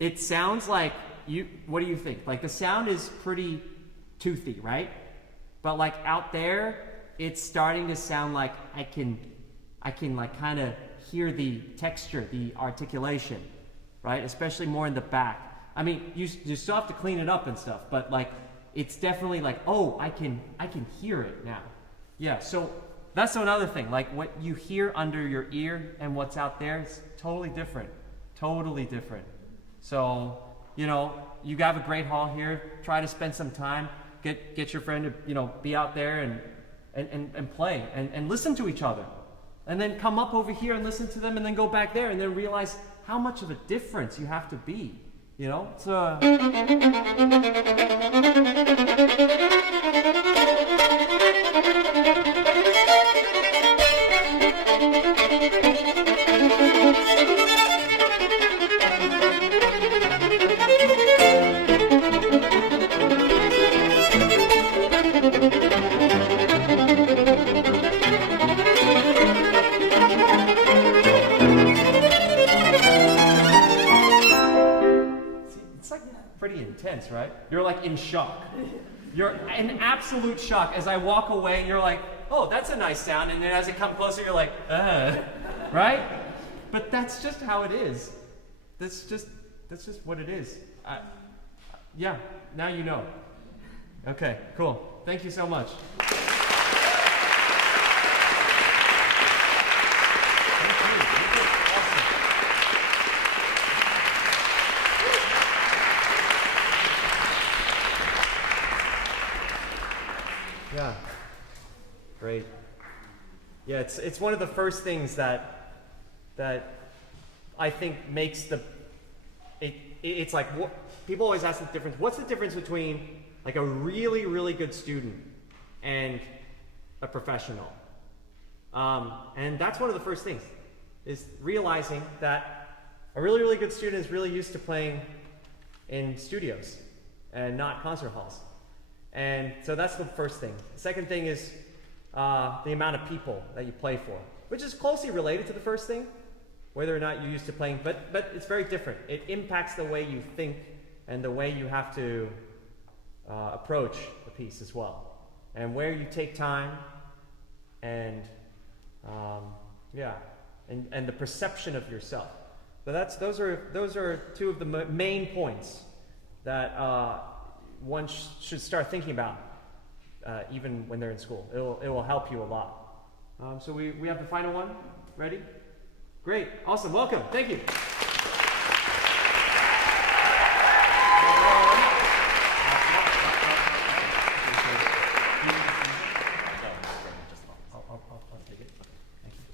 It sounds like what do you think? Like the sound is pretty toothy, right? But like out there, it's starting to sound like I can like kind of hear the texture, the articulation, right? Especially more in the back. I mean, you still have to clean it up and stuff, but like it's definitely like, oh, I can hear it now. Yeah, so that's another thing. Like what you hear under your ear and what's out there is totally different. Totally different. So, you know, you have a great hall here. Try to spend some time. Get your friend to, you know, be out there and play and listen to each other. And then come up over here and listen to them and then go back there and then realize how much of a difference you have to be. You know? So pretty intense, right? You're like in shock. You're in absolute shock. As I walk away, and you're like, oh, that's a nice sound. And then as it comes closer, you're like, right? But that's just how it is. That's just what it is. Yeah, now you know. Okay, cool. Thank you so much. Yeah, great. Yeah, it's one of the first things that I think makes it's like what people always ask the difference. What's the difference between like a really, really good student and a professional? And that's one of the first things is realizing that a really, really good student is really used to playing in studios and not concert halls. And so that's the first thing. The second thing is the amount of people that you play for, which is closely related to the first thing, whether or not you're used to playing, but it's very different. It impacts the way you think and the way you have to approach the piece as well, and where you take time, and and the perception of yourself. So those are two of the main points that one should start thinking about even when they're in school. It will help you a lot. So we have the final one. Ready? Great. Awesome. Welcome. Thank you. I'll take it. Thank you.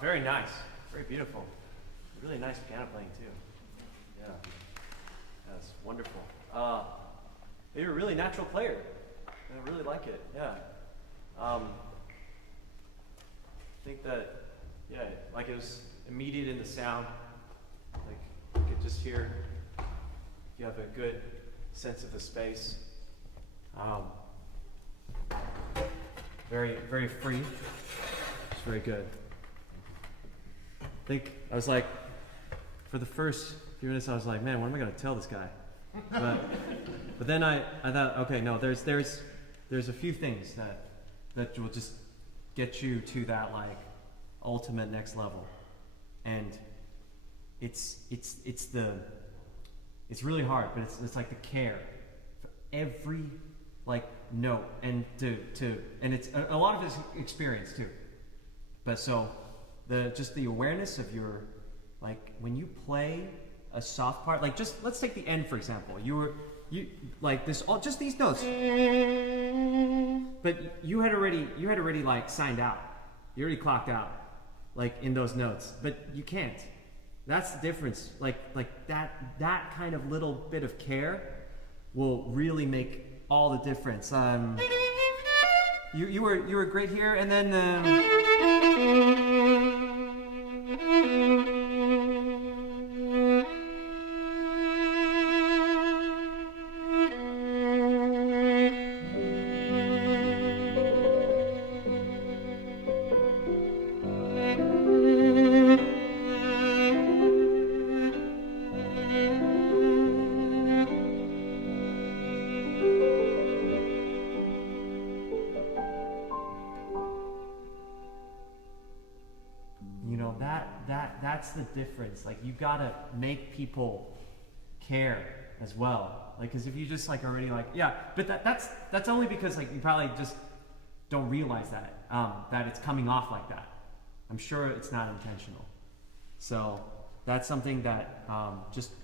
very nice. Very beautiful. Really nice piano playing too. Yeah. That's wonderful. You're a really natural player. I really like it. Yeah. I think that, yeah, like it was immediate in the sound. Like you could just hear. You have a good sense of the space. Very, very free. It's very good. I think I was like, for the first few minutes, I was like, man, what am I going to tell this guy? But then I thought, okay, no, there's a few things that will just get you to that like ultimate next level, and it's really hard, but it's like the care for every like note, and and it's a lot of it's experience too. But so the awareness of your, like when you play a soft part, like just let's take the end for example. You like this all just these notes, but you had already like signed out. You already clocked out, like in those notes, but you can't. That's the difference. Like that kind of little bit of care will really make all the difference. You were great here, and then. That's the difference. Like you gotta make people care as well. Like, cause if you just like already like, yeah, but that's only because like you probably just don't realize that it's coming off like that. I'm sure it's not intentional. So that's something that just, do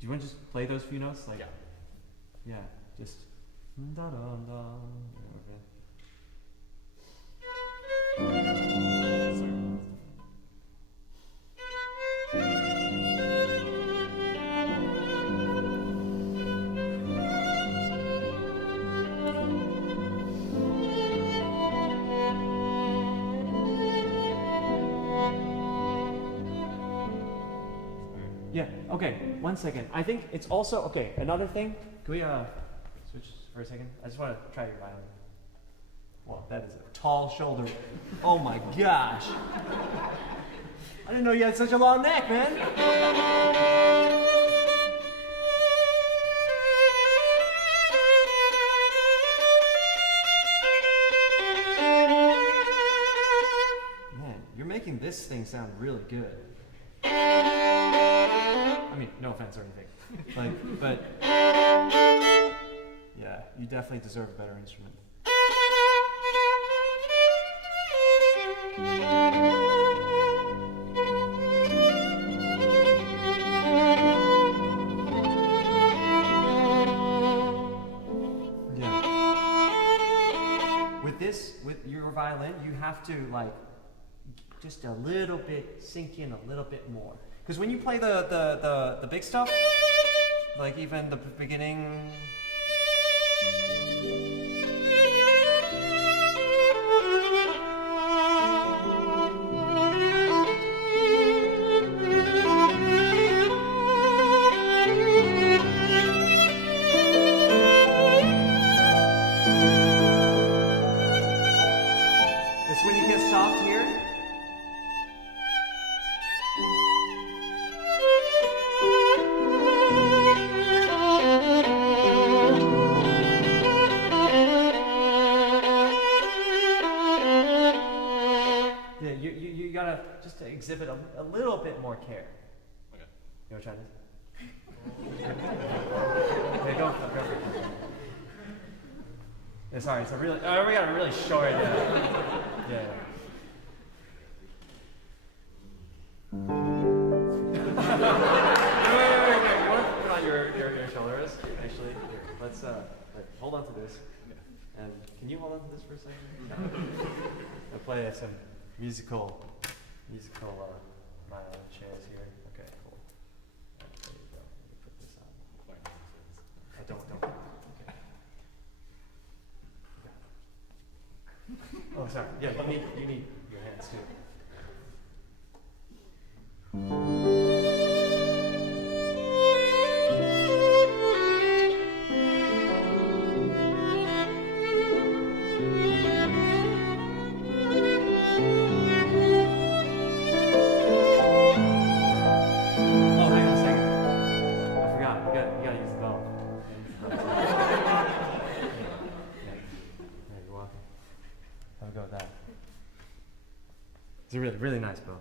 you want to just play those few notes? Like, yeah, just. Yeah, okay, 1 second. I think it's also, okay, another thing. Can we switch for a second? I just want to try your violin. Wow, that is a tall shoulder. Oh my gosh. I didn't know you had such a long neck, man. Man, you're making this thing sound really good. I mean, no offense or anything. Like, but yeah, you definitely deserve a better instrument. With your violin, you have to like just a little bit sink in a little bit more. Because when you play the big stuff, like even the beginning. When you get soft here, yeah, you gotta just to exhibit a little bit more care. Okay. You wanna try this? Okay, go for it. Yeah, sorry, it's a really. Oh, we got a really short. Yeah. Wait. You want to put on your shoulders? Actually, here. Let's hold on to this. And can you hold on to this for a second? I'll play some musical musical violin chairs here. Okay, cool. There you go. Let me put this on. Don't. Okay. Oh, sorry. Yeah, you need your hands too. It's a really, really nice bow.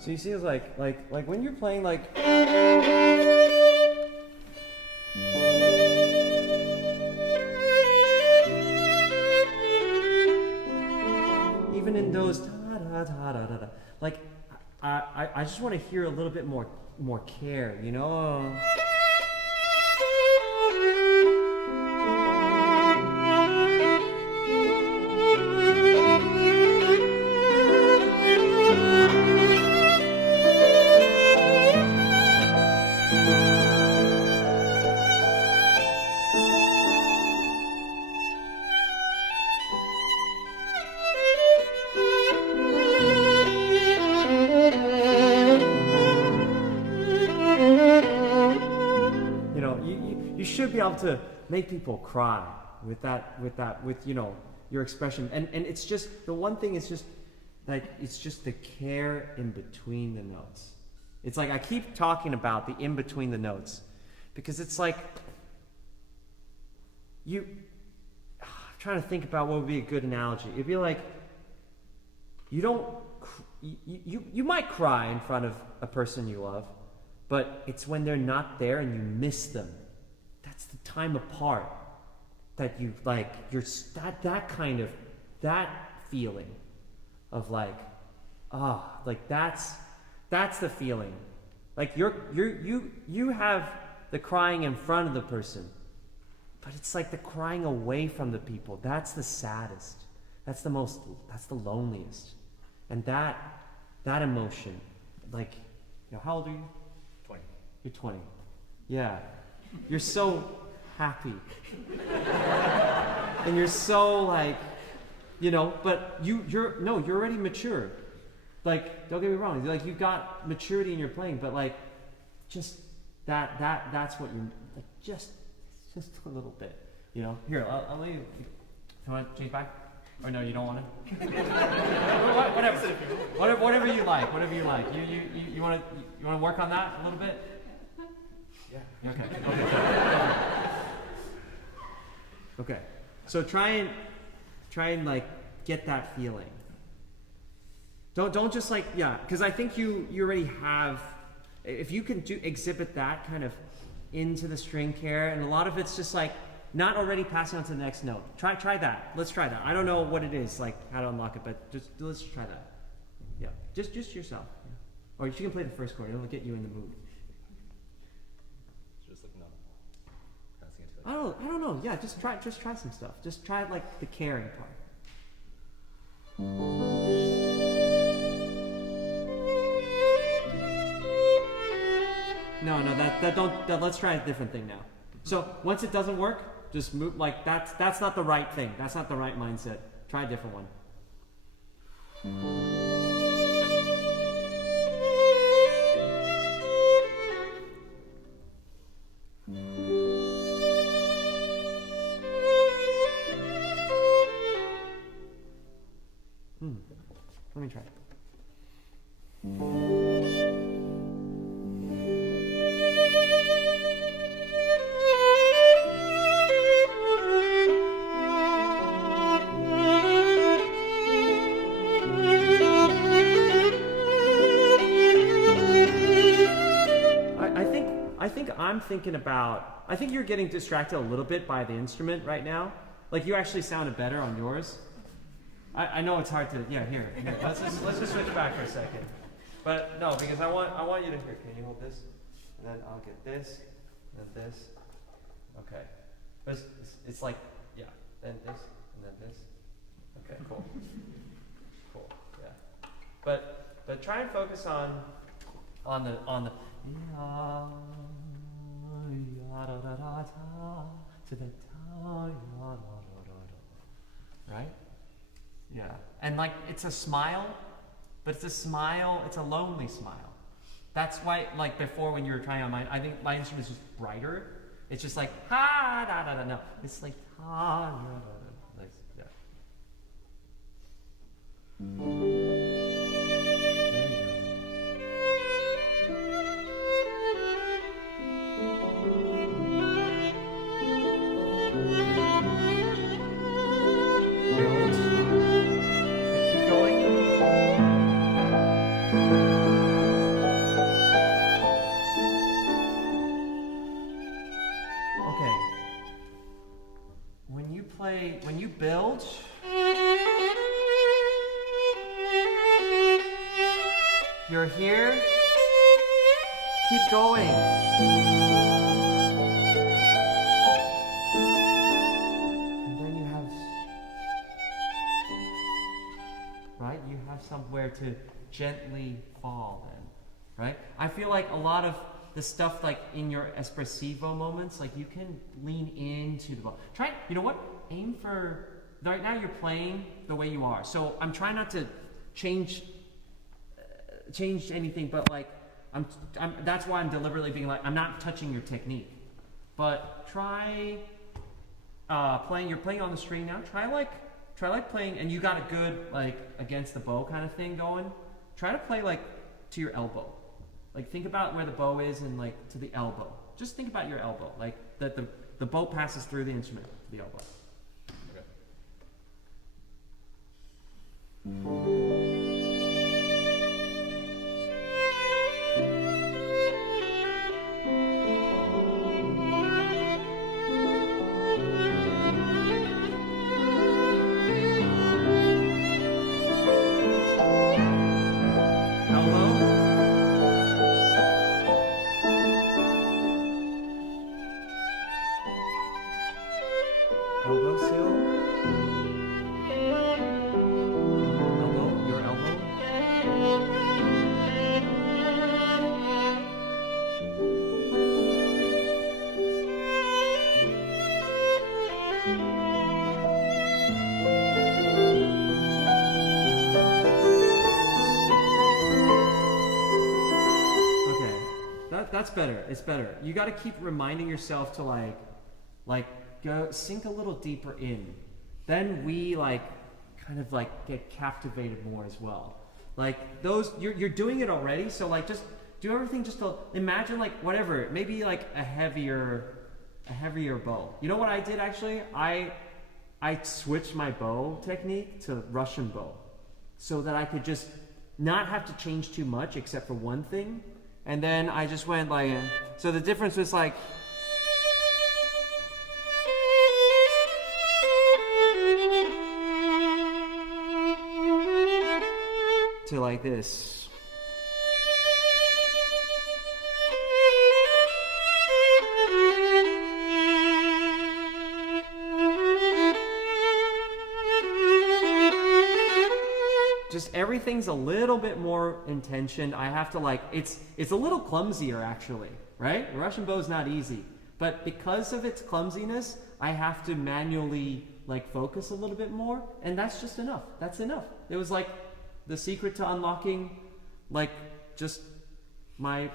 So you see, it's like when you're playing like. Even in those da-da-da-da-da-da, like I just want to hear a little bit more care, you know. Be able to make people cry with you know your expression, and it's just the one thing is just like it's just the care in between the notes. It's like I keep talking about the in between the notes because it's like I'm trying to think about what would be a good analogy. It'd be like you might cry in front of a person you love, but it's when they're not there and you miss them. That's the time apart that you like. You're that kind of that feeling of like, like that's the feeling. Like you have the crying in front of the person, but it's like the crying away from the people. That's the saddest. That's the loneliest. And that emotion, like, you know, how old are you? 20. You're 20. Yeah. You're so happy. And you're so like, you know, but you're already mature. Like, don't get me wrong, like you've got maturity in your playing, but like just that's what you're like, just a little bit. You know? Here, I'll let you. You want to change back? Or no, you don't want to? Whatever you like. Whatever you like. You want to work on that a little bit? Yeah. Okay. So try and like get that feeling. Don't just like because I think you already have. If you can exhibit that kind of into the string care, and a lot of it's just like not already passing on to the next note. Try that. Let's try that. I don't know what it is, like how to unlock it, but let's try that. Yeah, just yourself. Yeah. Or you can play the first chord. It'll get you in the mood. Just like passing it to I don't know. Yeah, just try some stuff. Just try like the caring part. No, let's try a different thing now. So once it doesn't work, just move like that's not the right thing. That's not the right mindset. Try a different one. I think you're getting distracted a little bit by the instrument right now. Like you actually sounded better on yours. I know it's hard to, here. Let's just switch back for a second. But no, because I want you to hear. Can you hold this? And then I'll get this, and then this. Okay. It's like, then this, and then this. Okay, cool. Cool, yeah. But try and focus on the to the right? Yeah. And like it's a smile, but it's a lonely smile. That's why, like before when you were trying on mine, I think my instrument is just brighter. It's just like ha da da da. No, it's like ha da da da. Like, yeah. When you build, you're here, keep going. And then you have, right? You have somewhere to gently fall then, right? I feel like a lot of the stuff like in your espressivo moments, like you can lean into the ball. Try, you know what? Aim for, right now you're playing the way you are. So I'm trying not to change anything, but like, that's why I'm deliberately being like, I'm not touching your technique. But try you're playing on the string now. Try like playing, and you got a good like against the bow kind of thing going. Try to play like to your elbow. Like think about where the bow is and like to the elbow. Just think about your elbow, like that the bow passes through the instrument to the elbow. That's better. It's better. You got to keep reminding yourself to like go sink a little deeper in. Then we like kind of like get captivated more as well. Like those, you're doing it already. So like just do everything. Just to imagine like whatever, maybe like a heavier bow. You know what I did actually? I switched my bow technique to Russian bow, so that I could just not have to change too much except for one thing. And then I just went like, so the difference was like, to like this. Just everything's a little bit more intentioned. I have to like, it's a little clumsier actually, right? The Russian bow is not easy, but because of its clumsiness, I have to manually like focus a little bit more, and that's just enough. That's enough. It was like the secret to unlocking like just my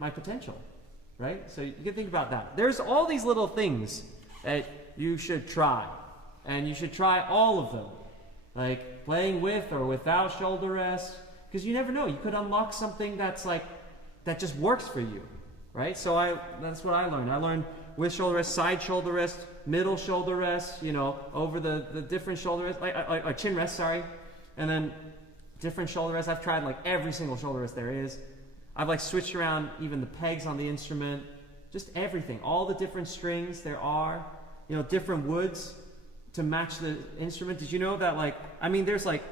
potential, right? So you can think about that. There's all these little things that you should try, and you should try all of them. Like playing with or without shoulder rest, because you never know. You could unlock something that's like, that just works for you, right? So that's what I learned. I learned with shoulder rest, side shoulder rest, middle shoulder rest, you know, over the different shoulder rest, like chin rest, sorry. And then different shoulder rests. I've tried like every single shoulder rest there is. I've like switched around even the pegs on the instrument, just everything, all the different strings there are, you know, different woods to match the instrument. Did you know that, like, I mean, there's like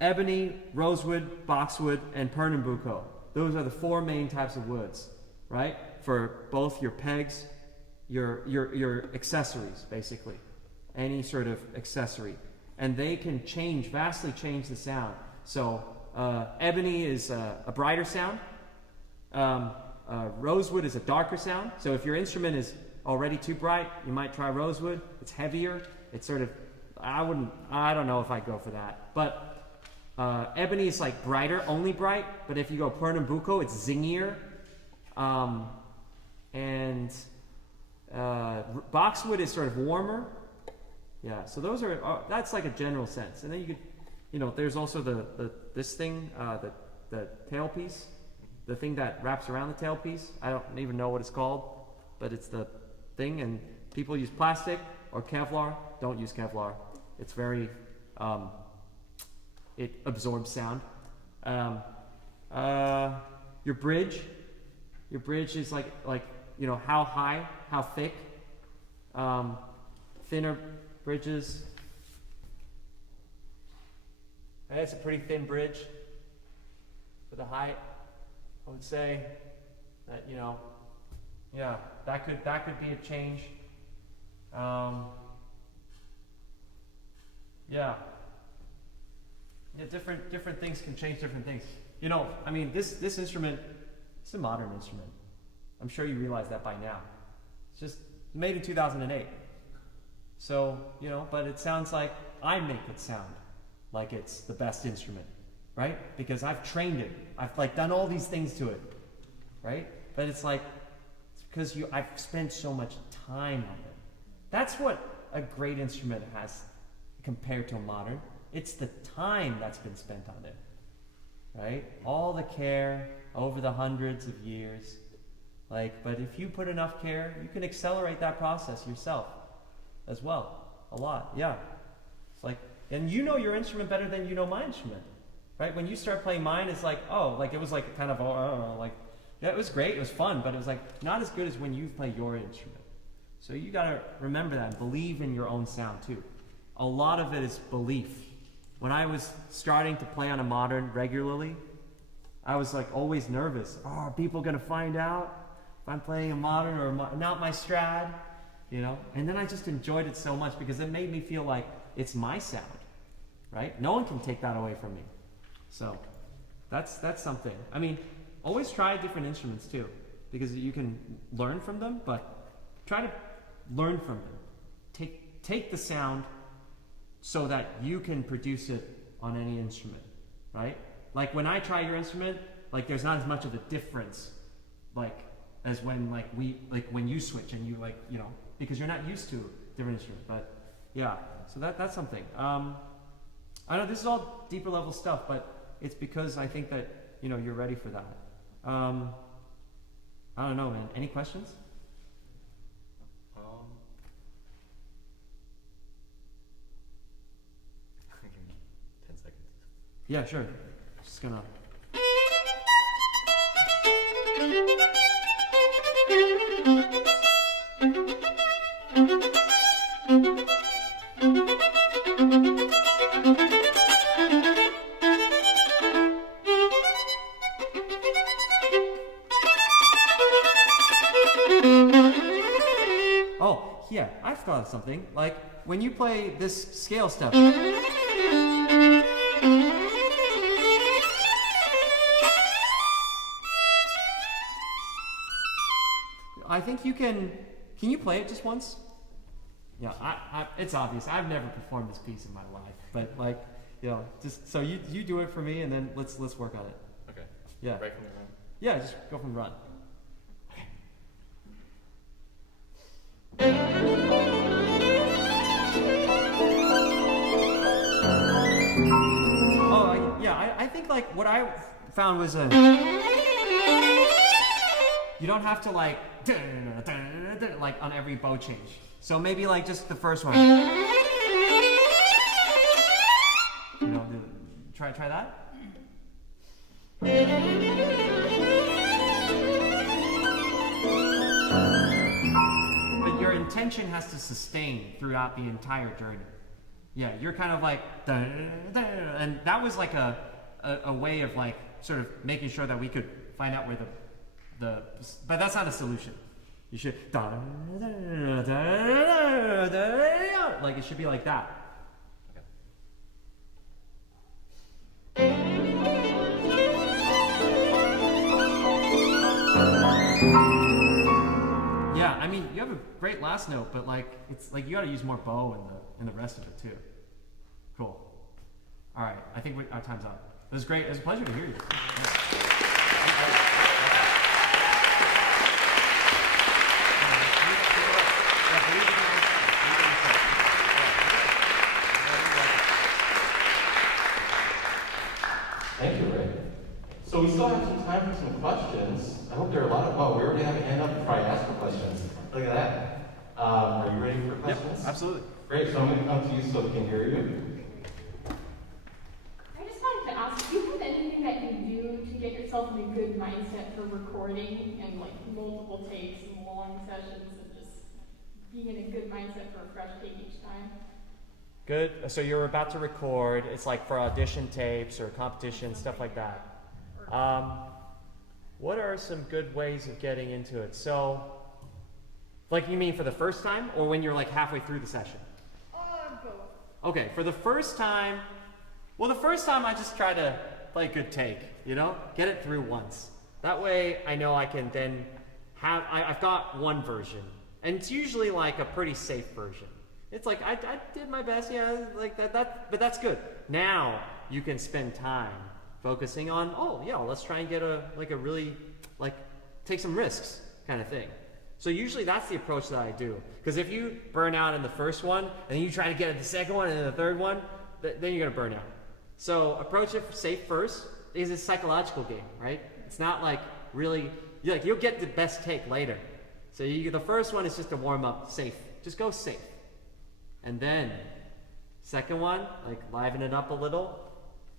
ebony, rosewood, boxwood, and pernambuco. Those are the 4 main types of woods, right? For both your pegs, your accessories, basically, any sort of accessory, and they can vastly change the sound. So ebony is a brighter sound. Rosewood is a darker sound. So if your instrument is already too bright, you might try rosewood. It's heavier. It's sort of, I don't know if I'd go for that. But ebony is like brighter, only bright. But if you go pernambuco, it's zingier. And boxwood is sort of warmer. Yeah, so those are, that's like a general sense. And then you could, you know, there's also this thing, the tailpiece, the thing that wraps around the tailpiece. I don't even know what it's called, but it's the thing, and people use plastic or Kevlar. Don't use Kevlar. It's very, it absorbs sound. Your bridge is like, you know, how high, how thick. Thinner bridges. It's a pretty thin bridge for the height. I would say that, you know, yeah, that could be a change. Yeah, different things can change different things. You know, I mean, this instrument, it's a modern instrument. I'm sure you realize that by now. It's just made in 2008. So, you know, but it sounds like I make it sound like it's the best instrument, right? Because I've trained it. I've like done all these things to it, right? But it's like, it's because I've spent so much time on it. That's what a great instrument has compared to a modern. It's the time that's been spent on it, right? All the care over the hundreds of years. Like, but if you put enough care, you can accelerate that process yourself as well, a lot, yeah. It's like, and you know your instrument better than you know my instrument, right? When you start playing mine, it's like, oh, like it was like kind of, like, yeah, it was great, it was fun, but it was like not as good as when you play your instrument. So you gotta remember that and believe in your own sound too. A lot of it is belief. When I was starting to play on a modern regularly, I was like always nervous. Oh, are people gonna find out if I'm playing a modern or not my Strad? You know, and then I just enjoyed it so much because it made me feel like it's my sound, right? No one can take that away from me. So that's something. I mean, always try different instruments too, because you can learn from them, but try to learn from them. Take the sound so that you can produce it on any instrument, right? Like when I try your instrument, like there's not as much of a difference, like as when when you switch and you like, you know, because you're not used to different instruments. But yeah, so that's something. I know this is all deeper level stuff, but it's because I think that, you know, you're ready for that. I don't know, man. Any questions? 10 seconds. Yeah, sure. Just gonna. Oh, yeah, I've thought of something. Like, when you play this scale stuff. I think you can you play it just once? Yeah, it's obvious. I've never performed this piece in my life, but like, you know, just so you do it for me, and then let's work on it. Okay. Yeah. Right from the run. Yeah, just go from the run. Oh, yeah. I think think like what I found was you don't have to like on every bow change. So maybe like just the first one. You know, try that. But your intention has to sustain throughout the entire journey. Yeah, you're kind of like, and that was like a way of like sort of making sure that we could find out where but that's not a solution. You should, like it should be like that. Yeah, I mean, you have a great last note, but like, it's like you got to use more bow in the rest of it too. Cool. All right, I think our time's up. It was great. It was a pleasure to hear you. Thank you, Ray. So we still have some time for some questions. I hope there are a lot of, we already have a hand up to probably ask for questions. Look at that. Are you ready for questions? Yep, absolutely. Great, so I'm going to come to you so we can hear you. I just wanted to ask, do you have anything that you do to get yourself in a good mindset for recording and like multiple takes and long sessions and just being in a good mindset for a fresh take each time? Good. So you're about to record. It's like for audition tapes or competition, stuff like that. What are some good ways of getting into it? So, like you mean for the first time or when you're like halfway through the session? Both. Okay, for the first time, well, the first time I just try to play a good take, you know? Get it through once. That way I know I can then have, I've got one version. And it's usually like a pretty safe version. It's like, I did my best, yeah, like that, but that's good. Now you can spend time focusing on, oh yeah, let's try and get a really, like, take some risks kind of thing. So usually that's the approach that I do. Because if you burn out in the first one, and then you try to get it the second one, and then the third one, then you're gonna burn out. So approach it safe first, is a psychological game, right? It's not like really, you'll get the best take later. So the first one is just a warm up, safe. Just go safe. And then, second one, like liven it up a little,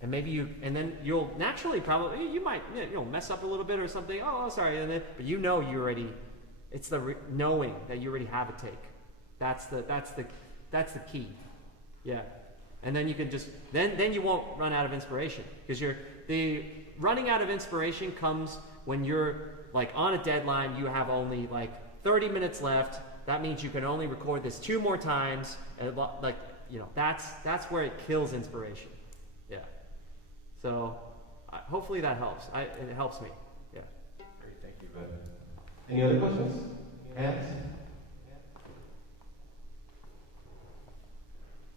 and then you'll naturally probably, you might, mess up a little bit or something, sorry, and then, but you already, it's the knowing that you already have a take. That's the key. Yeah. And then you can just, then you won't run out of inspiration, because the running out of inspiration comes when you're like on a deadline, you have only like 30 minutes left. That means you can only record this 2 more times, and that's where it kills inspiration. Yeah. So hopefully that helps. It helps me. Yeah. Great, thank you, Ben. Any other questions? Hands?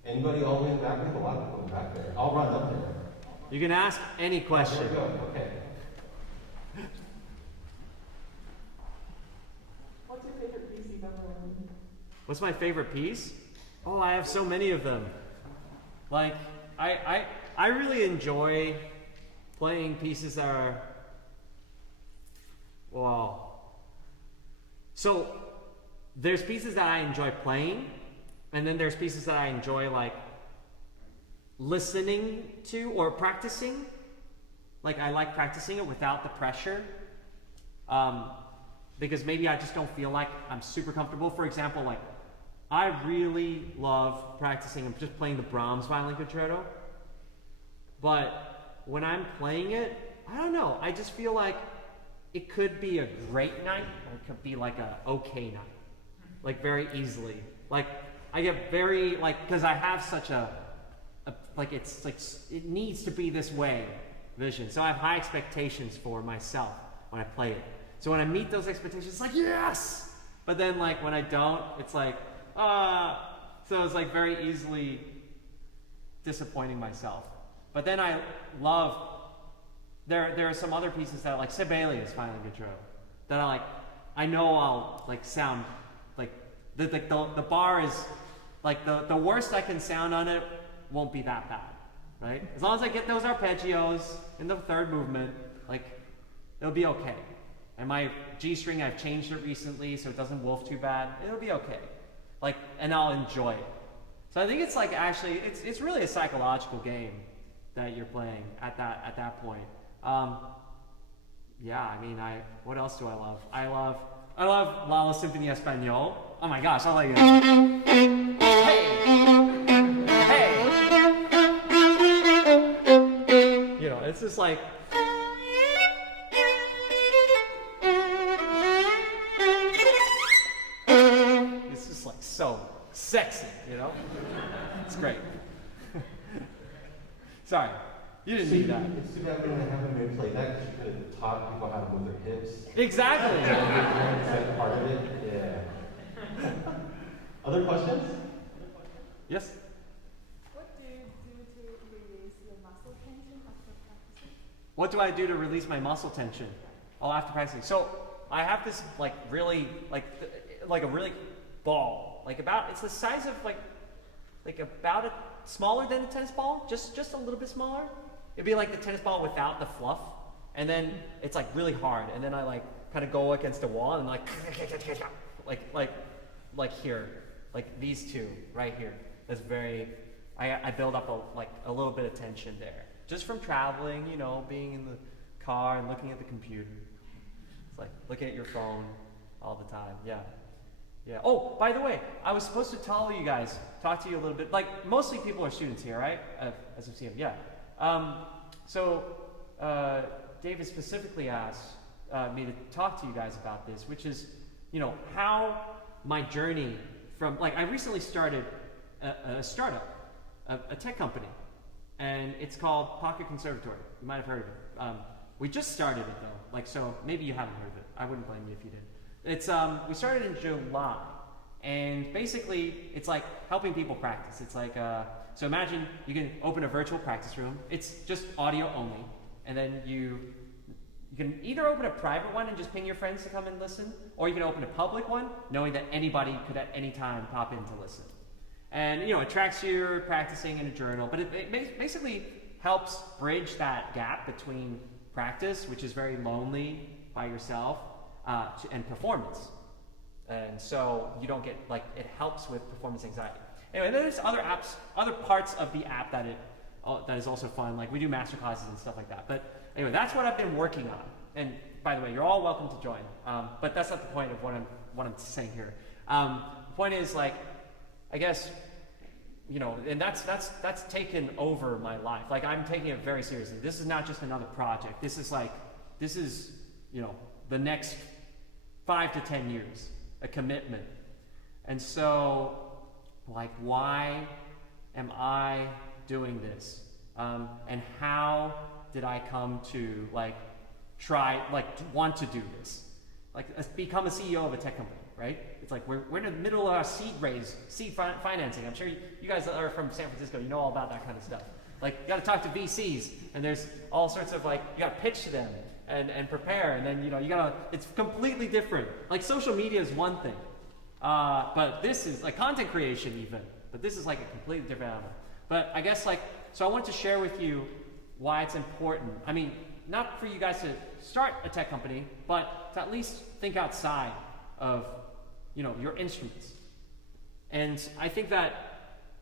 Anybody all the way in the back? We have a lot of people in the back there. I'll run up there. You can ask any question. There we go. Okay. What's your favorite piece you've ever learned? What's my favorite piece? Oh, I have so many of them. Like, I really enjoy playing pieces that are, so there's pieces that I enjoy playing, and then there's pieces that I enjoy like listening to or practicing. Like I like practicing it without the pressure. Because maybe I just don't feel like I'm super comfortable. For example, like I really love practicing and just playing the Brahms Violin Concerto. But when I'm playing it, I don't know, I just feel like it could be a great night or it could be like a okay night. Like very easily. Like I get very, like, because I have such it's like, it needs to be this way vision. So I have high expectations for myself when I play it. So when I meet those expectations, it's like, yes! But then like when I don't, it's like, so it's like very easily disappointing myself. But then I love, there are some other pieces that like Sibelius Violin Concerto that I know I'll like sound like, the bar is, like the worst I can sound on it won't be that bad, right? As long as I get those arpeggios in the third movement, like, it'll be okay. And my G string, I've changed it recently so it doesn't wolf too bad. It'll be okay. Like, and I'll enjoy it. So I think it's like actually, it's really a psychological game that you're playing at that point. Yeah, I mean, what else do I love? I love La Symphonie Espagnole. Oh my gosh, I like it. Hey! You know, it's just like, it's just like so sexy, you know? It's great. Sorry, you didn't need that. It's too bad we don't have him maybe play that because you could have taught people how to move their hips. Exactly. Is that part of it? Yeah. Other questions? Yes? What do you do to release the muscle tension after practicing? What do I do to release my muscle tension? Oh, after practicing. So I have this like really like a really ball, like about it's the size of like about smaller than a tennis ball, just a little bit smaller. It'd be like the tennis ball without the fluff, and then it's like really hard, and then I like kind of go against the wall and like here, like these two right here. That's very. I build up a little bit of tension there, just from traveling, you know, being in the car and looking at the computer. It's like looking at your phone all the time. Yeah. Yeah. Oh, by the way, I was supposed to talk to you a little bit. Like, mostly people are students here, right? SFCM, yeah. So, David specifically asked me to talk to you guys about this, which is, you know, how my journey from, like, I recently started a startup, a tech company, and it's called Pocket Conservatory. You might have heard of it. We just started it, though. Like, so maybe you haven't heard of it. I wouldn't blame you if you did. It's we started in July, and basically it's like helping people practice. It's like so imagine you can open a virtual practice room. It's just audio only, and then you can either open a private one and just ping your friends to come and listen, or you can open a public one, knowing that anybody could at any time pop in to listen. And you know, it tracks your practicing in a journal, but it basically helps bridge that gap between practice, which is very lonely by yourself, and performance. And so you don't get, like, it helps with performance anxiety. Anyway, there's other apps, other parts of the app that is also fun. Like, we do masterclasses and stuff like that. But anyway, that's what I've been working on. And by the way, you're all welcome to join. But that's not the point of what I'm saying here. The point is, like, I guess, you know, and that's taken over my life. Like, I'm taking it very seriously. This is not just another project. This is, you know, the next 5 to 10 years, a commitment. And so, like, why am I doing this? And how did I come to, like, want to do this? Like, become a CEO of a tech company, right? It's like, we're in the middle of our seed financing. I'm sure you guys are from San Francisco, you know all about that kind of stuff. Like, you gotta talk to VCs, and there's all sorts of, like, you gotta pitch to them, and prepare, and then, you know, it's completely different. Like, social media is one thing, but this is, like, content creation even, but this is, like, a completely different animal. But I guess, like, so I want to share with you why it's important. I mean, not for you guys to start a tech company, but to at least think outside of, you know, your instruments. And I think that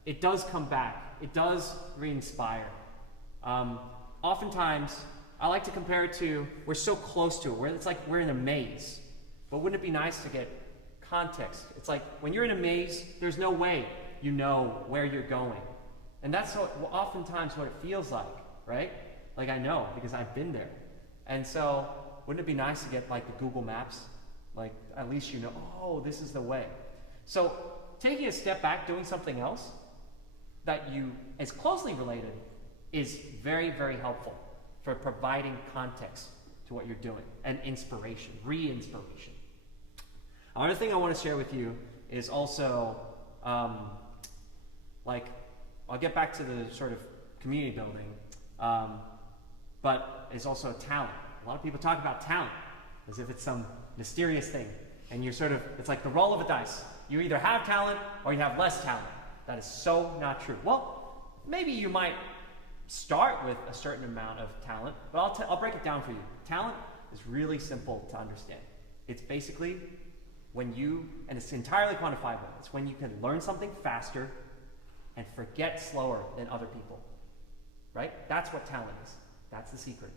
it does come back. It does re-inspire. Oftentimes, I like to compare it to, we're so close to it, where it's like we're in a maze. But wouldn't it be nice to get context? It's like, when you're in a maze, there's no way you know where you're going. And that's oftentimes what it feels like, right? Like, I know, because I've been there. And so, wouldn't it be nice to get, like, the Google Maps? Like, at least you know, oh, this is the way. So, taking a step back, doing something else that is closely related, is very, very helpful for providing context to what you're doing, and inspiration, re-inspiration. Another thing I want to share with you is also, like, I'll get back to the sort of community building, but it's also talent. A lot of people talk about talent as if it's some mysterious thing, and you're sort of, it's like the roll of a dice. You either have talent or you have less talent. That is so not true. Well, maybe you might start with a certain amount of talent, but I'll break it down for you. Talent is really simple to understand. It's basically when you, and it's entirely quantifiable, it's when you can learn something faster and forget slower than other people, right? That's what talent is. That's the secret.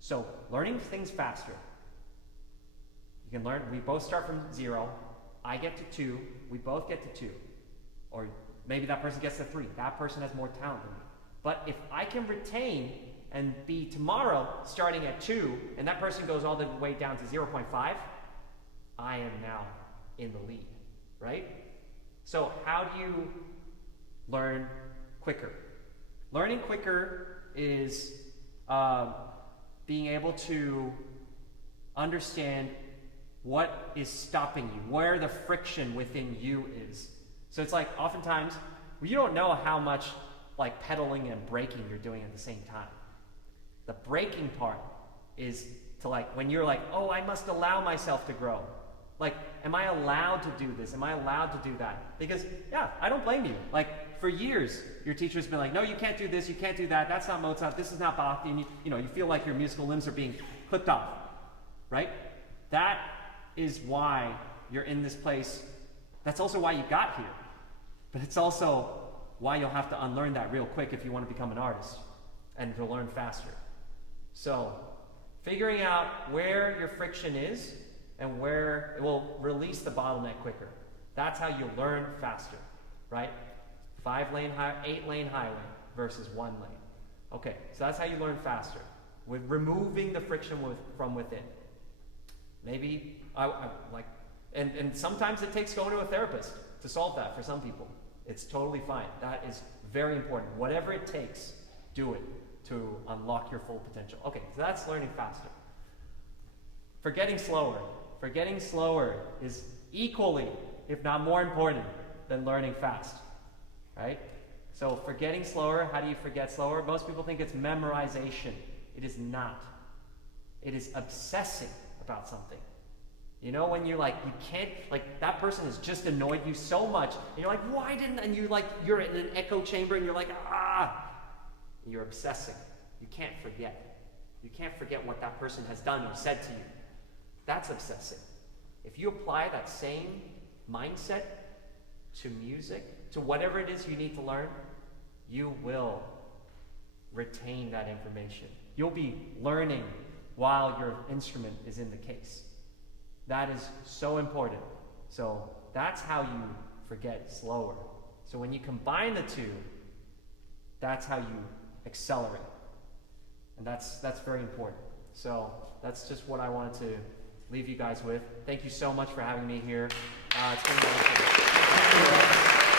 So learning things faster. You can learn, we both start from 0, I get to 2, we both get to 2. Or maybe that person gets to 3, that person has more talent than me. But if I can retain and be tomorrow starting at 2, and that person goes all the way down to 0.5, I am now in the lead, right? So how do you learn quicker? Learning quicker is being able to understand what is stopping you, where the friction within you is. So it's like oftentimes you don't know how much like pedaling and braking you're doing at the same time. The braking part is to like when you're like, oh, I must allow myself to grow. Like, am I allowed to do this? Am I allowed to do that? Because yeah, I don't blame you. Like for years, your teacher's been like, no, you can't do this, you can't do that, that's not Mozart, this is not Bach, and you know, you feel like your musical limbs are being clipped off, right? That is why you're in this place. That's also why you got here. But it's also why you'll have to unlearn that real quick if you want to become an artist and to learn faster. So, figuring out where your friction is and where it will release the bottleneck quicker. That's how you learn faster, right? 8-lane highway versus 1 lane. Okay, so that's how you learn faster, with removing the friction from within. Maybe and sometimes it takes going to a therapist to solve that for some people. It's totally fine. That is very important. Whatever it takes, do it to unlock your full potential. Okay, so that's learning faster. Forgetting slower. Forgetting slower is equally, if not more important, than learning fast, right? So forgetting slower, how do you forget slower? Most people think it's memorization. It is not. It is obsessing about something. You know, when you're like, you can't, like that person has just annoyed you so much, and you're like, why didn't, and you're in an echo chamber, and you're like, you're obsessing. You can't forget. You can't forget what that person has done or said to you. That's obsessing. If you apply that same mindset to music, to whatever it is you need to learn, you will retain that information. You'll be learning while your instrument is in the case. That is so important. So that's how you forget slower. So when you combine the two, that's how you accelerate. And that's very important. So that's just what I wanted to leave you guys with. Thank you so much for having me here. It's been a wonderful.